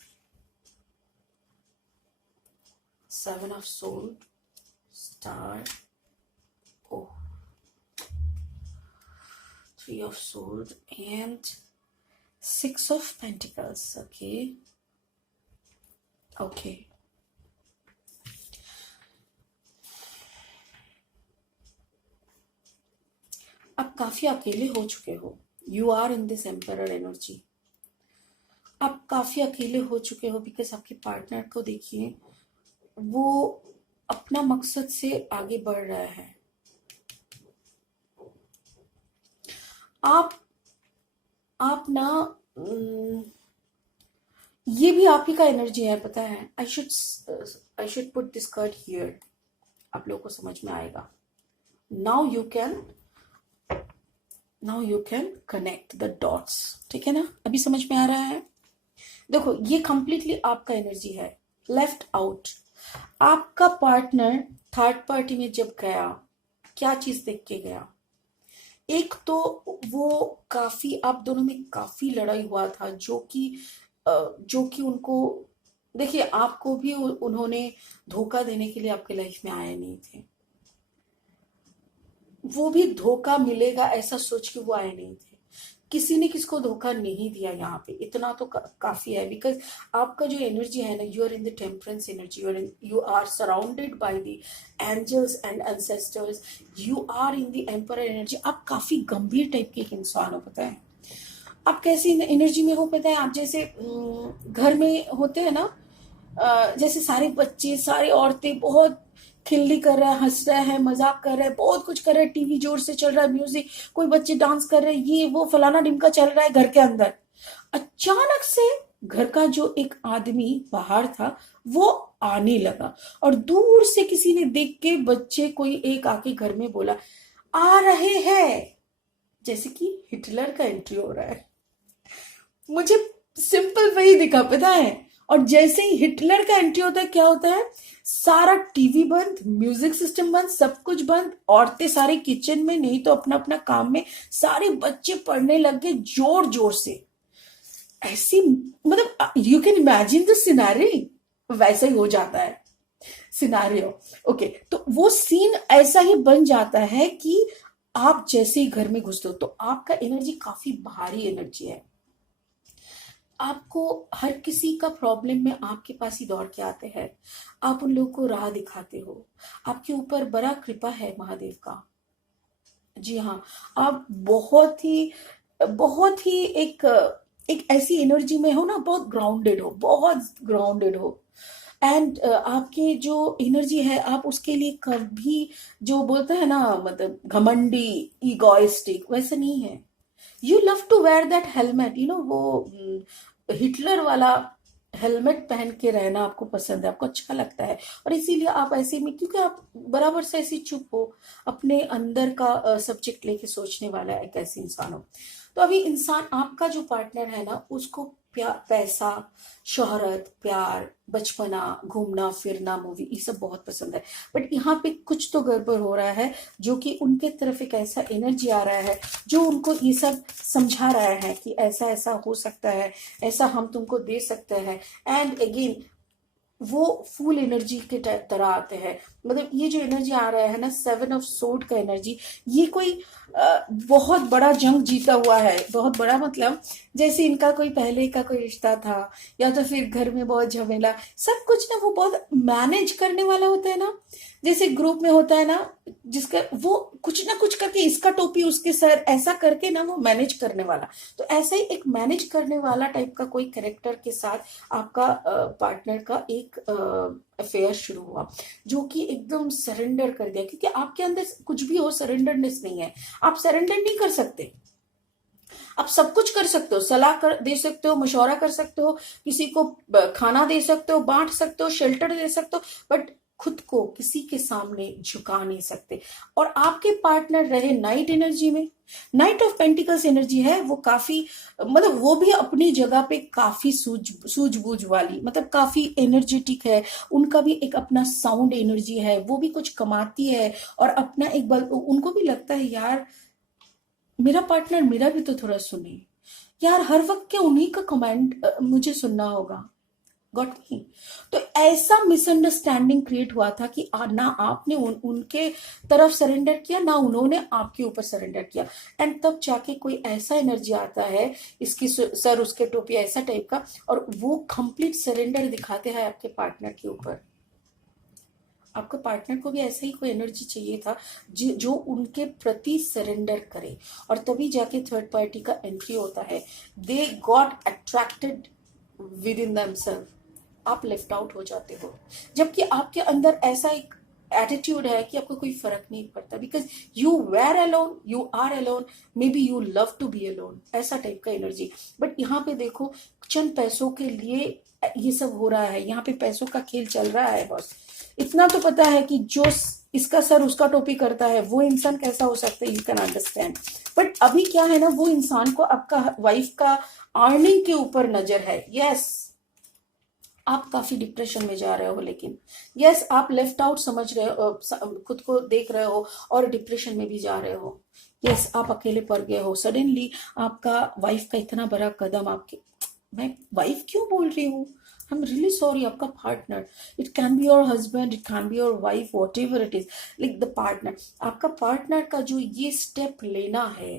Seven of Swords, Star, oh, Three of Swords, and Six of Pentacles. Okay. Okay. आप काफी अकेले हो चुके हो. You are in this emperor energy. आप काफी अकेले हो चुके हो बिकॉज आपके पार्टनर को देखिए, वो अपना मकसद से आगे बढ़ रहा है. आप ना ये भी आप ही का एनर्जी है, पता है. I should put this card here. आप लोगों को समझ में आएगा. Now you can connect the dots. ठीक है ना, अभी समझ में आ रहा है. देखो, ये कंप्लीटली आपका एनर्जी है. Left out. आपका पार्टनर थर्ड पार्टी में जब गया, क्या चीज देख के गया? एक तो वो काफी, आप दोनों में काफी लड़ाई हुआ था, जो कि उनको, देखिए, आपको भी उन्होंने धोखा देने के लिए आपके लाइफ में आए नहीं थे. वो भी धोखा मिलेगा ऐसा सोच के वो आए नहीं थे. किसी ने किसको धोखा नहीं दिया यहाँ पे. इतना तो काफी है. बिकॉज आपका जो एनर्जी है ना, you are in the temperance energy. You are surrounded by the angels and ancestors. You are in the emperor energy. आप काफी गंभीर टाइप के एक इंसान हो, पता है. आप कैसी एनर्जी में हो, पता है. आप जैसे घर में होते हैं ना, जैसे सारे बच्चे, सारी औरतें बहुत खिल्ली कर रहा है, हंस रहा है, मजाक कर रहा है, बहुत कुछ कर रहा है, टीवी जोर से चल रहा है, म्यूजिक, कोई बच्चे डांस कर रहे हैं, ये वो फलाना ढिमका चल रहा है घर के अंदर. अचानक से घर का जो एक आदमी बाहर था वो आने लगा, और दूर से किसी ने देख के, बच्चे कोई एक आके घर में बोला, आ रहे हैं. जैसे कि हिटलर का एंट्री हो रहा है. मुझे सिंपल वही दिखा, पता है. और जैसे ही हिटलर का एंट्री होता है, क्या होता है? सारा टीवी बंद, म्यूजिक सिस्टम बंद, सब कुछ बंद, औरतें सारी किचन में, नहीं तो अपना अपना काम में, सारे बच्चे पढ़ने लग गए जोर जोर से. ऐसी, मतलब you can imagine the scenario. वैसा ही हो जाता है सिनेरियो. ओके, तो वो सीन ऐसा ही बन जाता है कि आप जैसे ही घर में घुसते हो तो आपका एनर्जी काफी भारी एनर्जी है. आपको हर किसी का प्रॉब्लम में आपके पास ही दौड़ के आते हैं. आप उन लोगों को राह दिखाते हो. आपके ऊपर बड़ा कृपा है महादेव का. जी हाँ, आप बहुत ही एक ऐसी एनर्जी में हो ना, बहुत ग्राउंडेड हो. एंड आपके जो एनर्जी है, आप उसके लिए कभी, जो बोलते हैं ना, मतलब घमंडी, इगोइस्टिक, वैसा नहीं है. You love to wear that helmet, वो हिटलर वाला हेलमेट पहन के रहना आपको पसंद है, आपको अच्छा लगता है. और इसीलिए आप ऐसे में, क्योंकि आप बराबर से ऐसी चुप हो, अपने अंदर का सब्जेक्ट लेके सोचने वाला एक ऐसे इंसान हो. तो अभी इंसान, आपका जो पार्टनर है ना, उसको पैसा, शोहरत, प्यार, बचपना, घूमना फिरना, मूवी, ये सब बहुत पसंद है. बट यहाँ पे कुछ तो गड़बड़ हो रहा है, जो कि उनके तरफ एक ऐसा एनर्जी आ रहा है जो उनको ये सब समझा रहा है कि ऐसा ऐसा हो सकता है, ऐसा हम तुमको दे सकते हैं. एंड अगेन वो फुल एनर्जी के तरह आते हैं. मतलब ये जो एनर्जी आ रहा है ना, 7 ऑफ सोर्ड का एनर्जी, ये कोई बहुत बड़ा जंग जीता हुआ है. बहुत बड़ा मतलब जैसे इनका कोई पहले का कोई रिश्ता था, या तो फिर घर में बहुत झमेला, सब कुछ ना वो बहुत मैनेज करने वाला होता है ना. जैसे ग्रुप में होता है ना, जिसका वो कुछ ना कुछ करके, इसका टोपी उसके सर, ऐसा करके ना वो मैनेज करने वाला. तो ऐसा ही एक मैनेज करने वाला टाइप का कोई कैरेक्टर के साथ आपका पार्टनर का एक अफेयर शुरू हुआ, जो कि एकदम सरेंडर कर दिया. क्योंकि आपके अंदर कुछ भी हो, सरेंडरनेस नहीं है. आप सरेंडर नहीं कर सकते. आप सब कुछ कर सकते हो, सलाह दे सकते हो, मशवरा कर सकते हो, किसी को खाना दे सकते हो, बांट सकते हो, शेल्टर दे सकते हो, बट खुद को किसी के सामने झुका नहीं सकते। और आपके पार्टनर रहे नाइट एनर्जी में, नाइट ऑफ पेंटिकल्स एनर्जी है, वो काफी मतलब वो भी अपनी जगह पे काफी सूझबूझ वाली, मतलब काफी एनर्जेटिक है, उनका भी एक अपना साउंड एनर्जी है, वो भी कुछ कमाती है और अपना एक बल, उनको भी लगता है यार मेरा पार्टनर मेरा भी तो थोड़ा सुने यार, हर वक्त क्या उन्हीं का कमेंट मुझे सुनना होगा, गॉट मी। तो ऐसा मिसअंडरस्टैंडिंग क्रिएट हुआ था कि ना आपने उनके तरफ सरेंडर किया, ना उन्होंने आपके ऊपर सरेंडर किया। एंड तब जाके कोई ऐसा एनर्जी आता है, इसकी सर उसके टोपी ऐसा टाइप का, और वो कंप्लीट सरेंडर दिखाते हैं आपके पार्टनर के ऊपर। आपके पार्टनर को भी ऐसा ही कोई एनर्जी चाहिए था जो उनके प्रति सरेंडर करे, और तभी जाके थर्ड पार्टी का एंट्री होता है। They got attracted within themself, आप लेफ्ट आउट हो जाते हो, जबकि आपके अंदर ऐसा एक एटीट्यूड है कि आपको कोई फर्क नहीं पड़ता, because you were alone, you are alone, maybe you love to be alone, ऐसा टाइप का एनर्जी। बट यहाँ पे देखो चंद पैसों के लिए ये सब हो रहा है, यहाँ पे पैसों का खेल चल रहा है बॉस। इतना तो पता है कि जो इसका सर उसका टोपी करता है वो इंसान कैसा हो सकता है, यू कैन अंडरस्टैंड। बट अभी क्या है ना, वो इंसान को आपका वाइफ का अर्निंग के ऊपर नजर है। यस, आप काफी डिप्रेशन में जा रहे हो, लेकिन यस आप लेफ्ट आउट समझ रहे हो, खुद को देख रहे हो और डिप्रेशन में भी जा रहे हो। यस आप अकेले पड़ गए हो, सडनली आपका वाइफ का इतना बड़ा कदम आपके, मैं वाइफ क्यों बोल रही हूँ, आई एम रियली सॉरी, आपका partner, it can be your husband, it can be your wife, what ever it is, like the partner. आपका पार्टनर का जो ये स्टेप लेना है,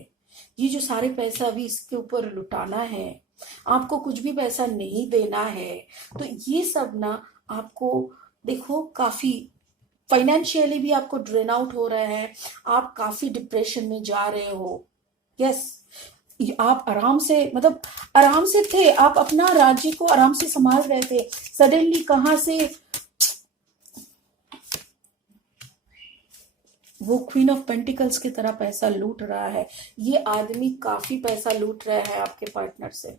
ये जो सारे पैसा अभी इसके ऊपर लुटाना है, आपको कुछ भी पैसा नहीं देना है, तो ये सब ना आपको देखो काफी फाइनेंशियली भी आपको ड्रेन आउट हो रहा है, आप काफी डिप्रेशन में जा रहे हो। यस आप आराम से, मतलब आराम से थे, आप अपना राज्य को आराम से संभाल रहे थे, सडनली कहां से वो क्वीन ऑफ पेंटिकल्स की तरह पैसा लूट रहा है। ये आदमी काफी पैसा लूट रहा है आपके पार्टनर से।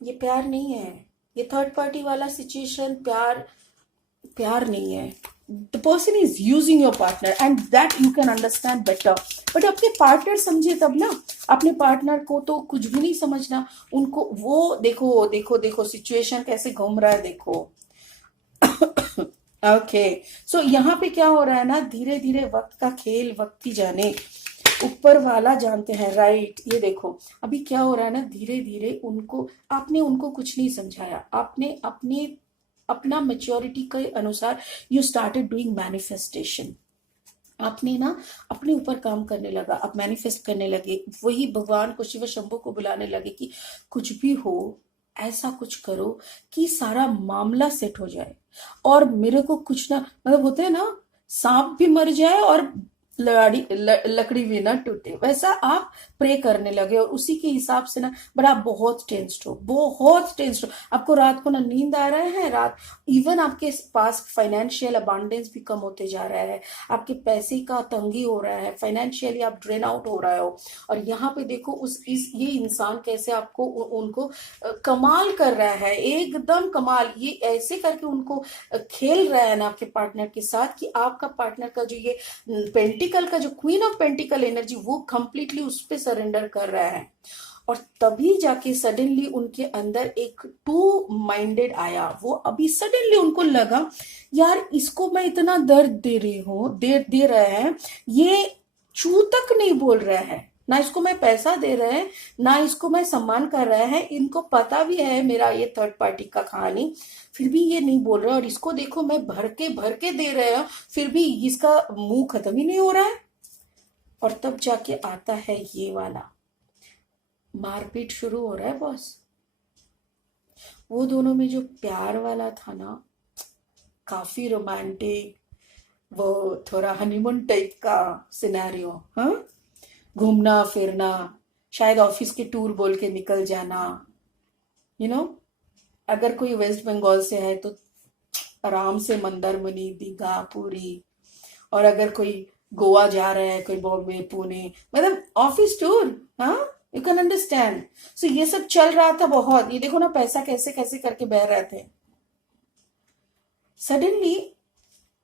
ये प्यार नहीं है, ये थर्ड पार्टी वाला सिचुएशन प्यार नहीं है। The person is using your partner and that you can understand better. But अपने पार्टनर समझे तब ना, अपने पार्टनर को तो कुछ भी नहीं समझना, उनको वो देखो देखो देखो सिचुएशन कैसे घूम रहा है, देखो। ओके सो यहाँ पे क्या हो रहा है ना, धीरे धीरे वक्त का खेल वक्त ही जाने, ऊपर वाला जानते हैं, राइट। ये देखो अभी क्या हो रहा है ना, धीरे धीरे आपने उनको कुछ नहीं समझाया, आपने अपना मेच्योरिटी के अनुसार यू स्टार्टेड डूइंग मैनिफेस्टेशन। आपने ना अपने ऊपर काम करने लगा, आप मैनिफेस्ट करने लगे, वही भगवान को शिव शंभू को बुलाने लगे कि कुछ भी हो ऐसा कुछ करो कि सारा मामला सेट हो जाए, और मेरे को कुछ ना, मतलब होते हैं ना सांप भी मर जाए और लकड़ी भी ना टूटे, वैसा आप प्रे करने लगे। और उसी के हिसाब से ना, बट आप बहुत टेंस्ड हो, आपको रात को ना नींद आ रहा है, रात इवन आपके पास फाइनेंशियल अबांडेंस भी कम होते जा रहा है, आपके पैसे का तंगी हो रहा है, फाइनेंशियली आप ड्रेन आउट हो रहे हो। और यहाँ पे देखो ये इंसान कैसे आपको उनको कमाल कर रहा है, एकदम कमाल, ये ऐसे करके उनको खेल रहा है ना आपके पार्टनर के साथ, कि आपका पार्टनर का जो ये पेंटिकल का जो क्वीन ऑफ पेंटिकल एनर्जी, वो कंप्लीटली उस पर सरेंडर कर रहा है। और तभी जाके सडनली उनके अंदर एक टू माइंडेड आया, वो अभी सडनली उनको लगा यार इसको मैं इतना दर्द दे रही हूँ, दे रहे हैं, ये चू तक नहीं बोल रहा है, ना इसको मैं पैसा दे रहे हैं, ना इसको मैं सम्मान कर रहे हैं, इनको पता भी है मेरा ये थर्ड पार्टी का कहानी, फिर भी ये नहीं बोल रहा, और इसको देखो मैं भर के दे रहे हैं, फिर भी इसका मुंह खत्म ही नहीं हो रहा है। और तब जाके आता है ये वाला, मारपीट शुरू हो रहा है बॉस। वो दोनों में जो प्यार वाला था ना, काफी रोमांटिक, वो थोड़ा हनीमून टाइप का सिनेरियो, हाँ, घूमना फिरना, शायद ऑफिस के टूर बोल के निकल जाना, यू नो, अगर कोई वेस्ट बंगाल से है तो आराम से मंदारमनी, दीघा, पुरी, और अगर कोई गोवा जा रहा है, कोई बॉम्बे, पुणे, मतलब ऑफिस टूर, हाँ, यू कैन अंडरस्टैंड। सो ये सब चल रहा था बहुत। ये देखो ना पैसा कैसे कैसे करके बह रहे थे, सडनली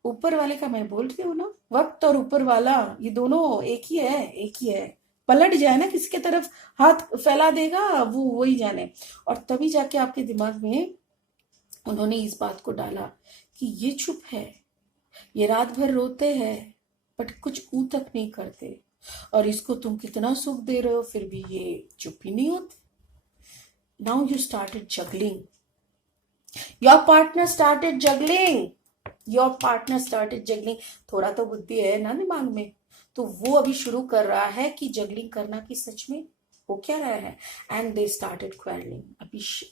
ऊपर वाले का, मैं बोल रही हूँ ना, वक्त और ऊपर वाला ये दोनों एक ही है, एक ही है। पलट जाए ना किसी के तरफ हाथ फैला देगा, वो वही जाने। और तभी जाके आपके दिमाग में उन्होंने इस बात को डाला कि ये चुप है, ये रात भर रोते हैं बट कुछ ऊ तक नहीं करते, और इसको तुम कितना सुख दे रहे हो फिर भी ये चुप ही नहीं होते। Now you started juggling, your partner started juggling, your partner started juggling. थोड़ा तो बुद्धि है ना दिमाग में, तो वो अभी शुरू कर रहा है कि जगलिंग करना कि सच में हो क्या रहा है। And they started quarrelling.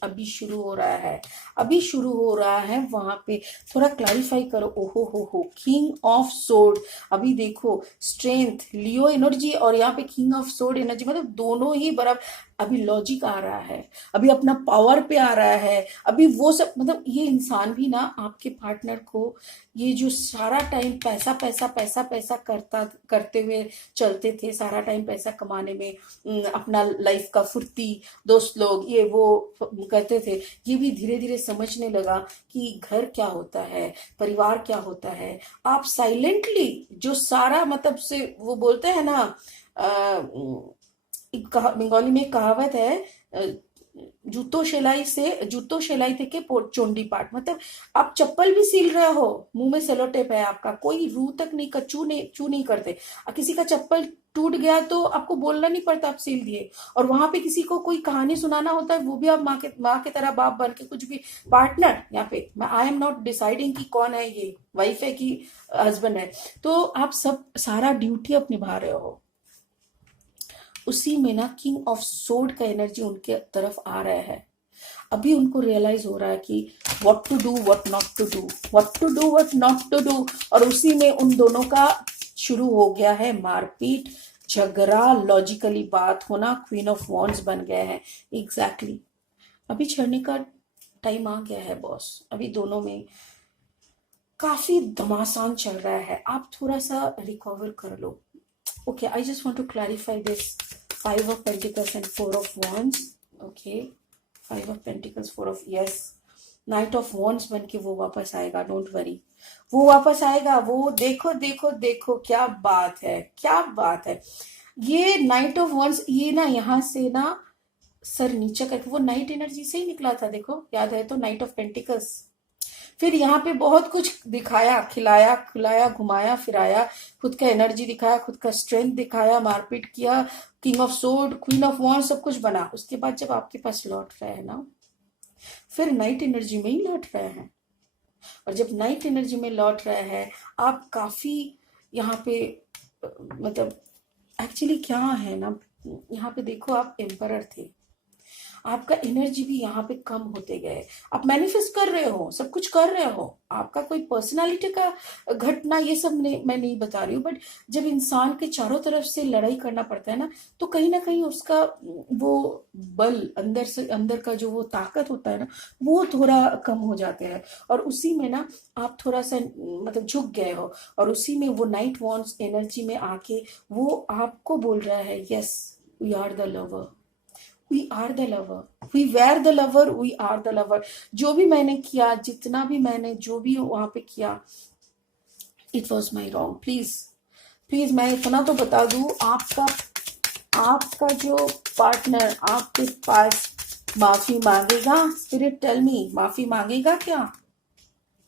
अभी शुरू हो रहा है, अभी शुरू हो रहा है। वहां पे थोड़ा क्लैरिफाई करो। ओहो हो, किंग ऑफ सोर्ड। अभी देखो, स्ट्रेंथ, लियो एनर्जी और यहाँ पे किंग ऑफ सोर्ड एनर्जी, मतलब दोनों ही बराबर। अभी लॉजिक आ रहा है, अभी अपना पावर पे आ रहा है, अभी वो सब, मतलब ये इंसान भी ना आपके पार्टनर को ये जो सारा टाइम पैसा पैसा पैसा पैसा करते हुए चलते थे, सारा टाइम पैसा कमाने में अपना लाइफ का फुर्ती, दोस्त लोग ये वो करते थे, ये भी धीरे धीरे समझने लगा कि घर क्या होता है, परिवार क्या होता है। आप साइलेंटली जो सारा, मतलब से वो बोलते हैं ना, बंगाली में एक कहावत है, जूतो सेलाई थे के चोंडी पाट, मतलब आप चप्पल भी सील रहे हो, मुंह में सेलो टेप है आपका, कोई रू तक नहीं, चू नहीं करते। किसी का चप्पल टूट गया तो आपको बोलना नहीं पड़ता, आप सील दिए। और वहां पे किसी को कोई कहानी सुनाना होता है, वो भी आप माँ के तरह बाप बन के, कुछ भी पार्टनर, यहाँ पे मैं आई एम नॉट डिसाइडिंग कि कौन है, ये वाइफ है कि हस्बैंड है, तो आप सब सारा ड्यूटी अब निभा रहे हो। उसी में ना किंग ऑफ सोर्ड का एनर्जी उनके तरफ आ रहा है। अभी उनको रियलाइज हो रहा है कि what to do, what not to do, what to do, what not to do. और उसी में उन दोनों का शुरू हो गया है मारपीट, झगड़ा, लॉजिकली बात होना, क्वीन ऑफ वॉन्ड्स बन गए हैं। एग्जैक्टली अभी छड़ने का टाइम आ गया है बॉस। अभी दोनों में काफी घमासान चल रहा है, आप थोड़ा सा रिकवर कर लो। Okay, I just want to clarify this. 5 of Pentacles and 4 of Wands. Okay, 5 of Pentacles, 4 of, yes. Knight of Wands बन के वो वापस आएगा, डोंट वरी, वो वापस आएगा। वो देखो देखो देखो, क्या बात है, क्या बात है। ये नाइट ऑफ वंस, ये ना यहाँ से ना सर नीचे करके, वो नाइट एनर्जी से ही निकला था, देखो याद है तो, नाइट ऑफ पेंटिकल्स। फिर यहाँ पे बहुत कुछ दिखाया, खिलाया खिलाया, घुमाया फिराया, खुद का एनर्जी दिखाया, खुद का स्ट्रेंथ दिखाया, मारपीट किया, king of sword, queen of wand, सब कुछ बना। उसके बाद जब आपके पास लौट रहे हैं ना, फिर नाइट एनर्जी में ही लौट रहे हैं। और जब नाइट एनर्जी में लौट रहे हैं, आप काफी यहाँ पे, मतलब एक्चुअली क्या है ना, यहाँ पे देखो, आप एम्परर थे, आपका एनर्जी भी यहाँ पे कम होते गए। आप मैनिफेस्ट कर रहे हो, सब कुछ कर रहे हो, आपका कोई पर्सनालिटी का घटना ये सब मैं नहीं बता रही हूँ, बट जब इंसान के चारों तरफ से लड़ाई करना पड़ता है ना, तो कहीं ना कहीं उसका वो बल, अंदर से अंदर का जो वो ताकत होता है ना, वो थोड़ा कम हो जाते हैं। और उसी में ना आप थोड़ा सा मतलब झुक गए हो, और उसी में वो नाइट वॉन्ड्स एनर्जी में आके वो आपको बोल रहा है, yes we are the lover, we are the lover, we were the lover, we are the lover। जो भी मैंने किया, जितना भी मैंने जो भी वहां पे किया, it was my wrong। Please please मैं इतना तो बता दूं, आपका जो पार्टनर आपके पास माफी मांगेगा, स्पिरिट टेल मी, माफी मांगेगा क्या?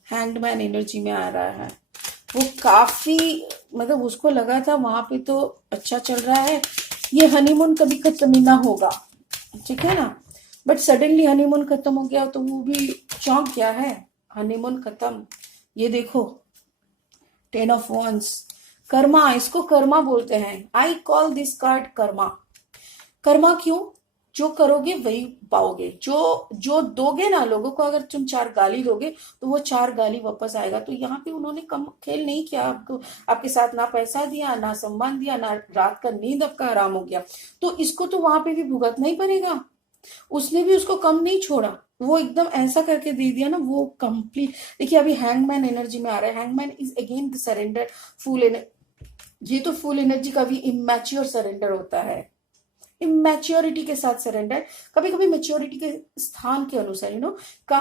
हैंडमैन एनर्जी में आ रहा है। वो काफी, मतलब उसको लगा था वहां पे तो अच्छा चल रहा है, ये हनीमून कभी खत्म ही ना होगा, ठीक है ना, बट सडनली हनीमून खत्म हो गया तो वो भी चौंक गया है। हनीमून खत्म, ये देखो 10 ऑफ वॉन्ड्स, कर्मा, इसको कर्मा बोलते हैं। I call this card Karma. Karma क्यों? जो करोगे वही पाओगे, जो दोगे ना लोगों को, अगर तुम 4 गाली दोगे तो वो 4 गाली वापस आएगा। तो यहाँ पे उन्होंने कम खेल नहीं किया आपको, आपके साथ ना पैसा दिया, ना सम्मान दिया, ना रात का नींद आपका आराम हो गया, तो इसको तो वहां पे भी भुगतना ही पड़ेगा। उसने भी उसको कम नहीं छोड़ा, वो एकदम ऐसा करके दे दिया ना, वो कंप्लीट। देखिए अभी हैंगमैन एनर्जी में आ रहा है, hangman is again the surrender, full energy. ये तो फुल एनर्जी का भी इमैच्योर सरेंडर होता है, इमेच्योरिटी के साथ सरेंडर, कभी कभी मेच्योरिटी के स्थान के अनुसार, का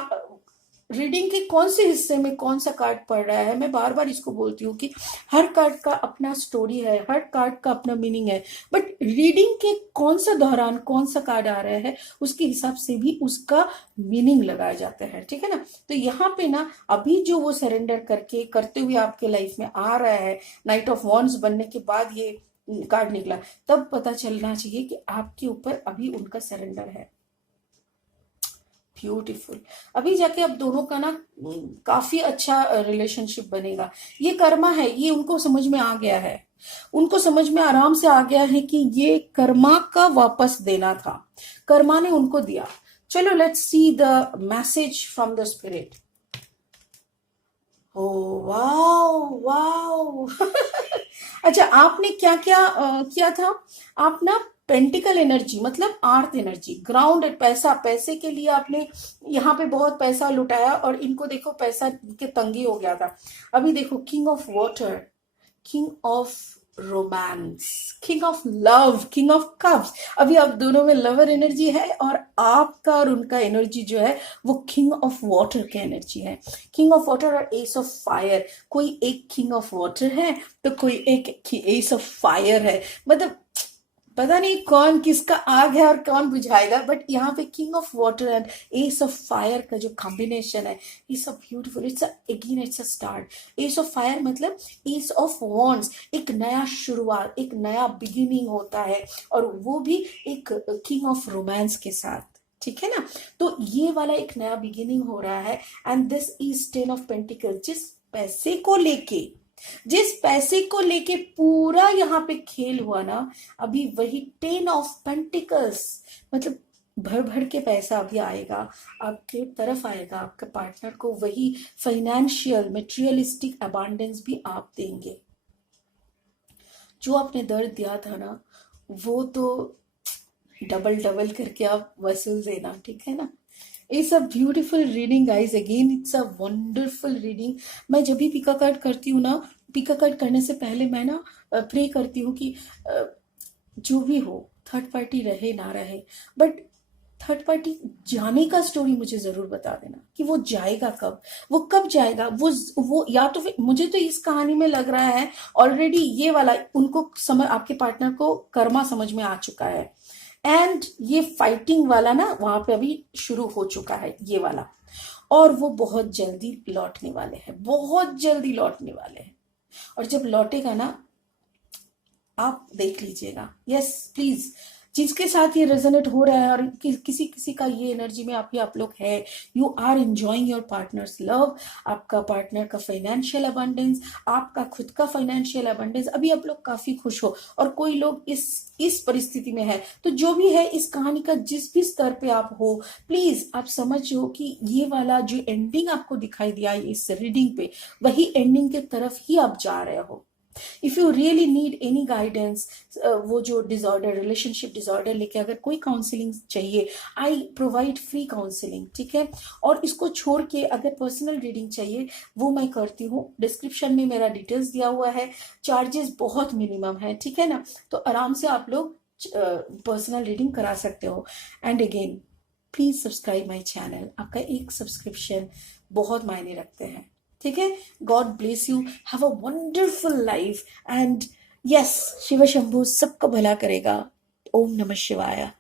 रीडिंग के कौन से हिस्से में कौन सा कार्ड पढ़ रहा है, मैं बार बार इसको बोलती हूँ कि हर कार्ड का अपना स्टोरी है, हर कार्ड का अपना मीनिंग है, बट रीडिंग के कौन सा दौरान कौन सा कार्ड आ रहा है उसके हिसाब से भी उसका मीनिंग लगाया जाता है, ठीक है ना। तो यहाँ पे ना अभी जो वो सरेंडर करके करते हुए आपके लाइफ में आ रहा है, नाइट ऑफ वॉन्ड्स बनने के बाद ये कार्ड निकला, तब पता चलना चाहिए कि आपके ऊपर अभी उनका सरेंडर है। ब्यूटीफुल। अभी जाके अब दोनों का ना काफी अच्छा रिलेशनशिप बनेगा। ये कर्मा है, ये उनको समझ में आ गया है, उनको समझ में आराम से आ गया है कि ये कर्मा का वापस देना था, कर्मा ने उनको दिया। चलो let's see the message from the spirit. Oh wow wow अच्छा, आपने क्या क्या किया था? आप ना पेंटिकल एनर्जी मतलब अर्थ एनर्जी, ग्राउंड, पैसा, पैसे के लिए आपने यहाँ पे बहुत पैसा लुटाया और इनको देखो पैसा के तंगी हो गया था। अभी देखो king of water, king of romance, king of love, king of cups. अभी आप दोनों में लवर एनर्जी है और आपका और उनका एनर्जी जो है वो किंग ऑफ वाटर की एनर्जी है। किंग ऑफ वाटर और एस ऑफ फायर, कोई एक किंग ऑफ वाटर है तो कोई एक एस ऑफ फायर है। मतलब पता नहीं कौन किसका आग है और कौन बुझाएगा, बट यहाँ पे king of water and S of fire का जो कॉम्बिनेशन है, it's a beautiful, it's again it's a start. S of fire मतलब एस ऑफ वॉन्ड्स, एक नया शुरुआत, एक नया बिगिनिंग होता है, और वो भी एक किंग ऑफ रोमांस के साथ, ठीक है ना। तो ये वाला एक नया बिगिनिंग हो रहा है। And this is 10 of pentacle, जिस पैसे को लेके पूरा यहाँ पे खेल हुआ ना, अभी वही 10 ऑफ पेंटिकल्स, मतलब भर भर के पैसा अभी आएगा आपके तरफ, आएगा आपके पार्टनर को, वही फाइनेंशियल मटेरियलिस्टिक अबांडेंस भी आप देंगे। जो आपने दर्द दिया था ना वो तो डबल डबल करके आप वसूल देना, ठीक है ना। It's a beautiful reading guys, again it's a wonderful reading. मैं जब भी पिका कार्ड करती हूँ ना, पिका कार्ड करने से पहले मैं ना प्रे करती हूँ कि जो भी हो, थर्ड पार्टी रहे ना रहे, बट थर्ड पार्टी जाने का स्टोरी मुझे जरूर बता देना कि वो जाएगा कब, वो कब जाएगा, वो या तो फिर मुझे तो इस कहानी में लग रहा है ऑलरेडी ये वाला उनको समझ, आपके पार्टनर को कर्मा समझ में आ चुका है, एंड ये फाइटिंग वाला ना वहां पे अभी शुरू हो चुका है ये वाला, और वो बहुत जल्दी लौटने वाले हैं, बहुत जल्दी लौटने वाले हैं। और जब लौटेगा ना आप देख लीजिएगा। यस प्लीज, जिसके साथ ये रेजोनेट हो रहा है और किसी किसी का ये एनर्जी में आप लोग है, you are enjoying your partner's love, आपका पार्टनर का फाइनेंशियल अबंडेंस, आपका खुद का फाइनेंशियल अबंडेंस, अभी आप लोग काफी खुश हो, और कोई लोग इस परिस्थिति में है। तो जो भी है इस कहानी का जिस भी स्तर पे आप हो, प्लीज आप समझो कि ये वाला जो एंडिंग आपको दिखाई दिया इस रीडिंग पे, वही एंडिंग के तरफ ही आप जा रहे हो। If you really need any guidance, वो जो डिसऑर्डर, रिलेशनशिप डिसऑर्डर लेके अगर कोई काउंसलिंग चाहिए, आई प्रोवाइड फ्री काउंसलिंग, ठीक है। और इसको छोड़ के अगर पर्सनल रीडिंग चाहिए वो मैं करती हूँ, डिस्क्रिप्शन में मेरा डिटेल्स दिया हुआ है, चार्जेस बहुत मिनिमम है, ठीक है ना। तो आराम से आप लोग पर्सनल रीडिंग करा सकते हो। And again please subscribe my channel, आपका एक सब्सक्रिप्शन बहुत मायने रखते हैं, ठीक है। God bless you, have a wonderful life, and yes, Shiv Shambhu सबका भला करेगा। ओम नमः शिवाय।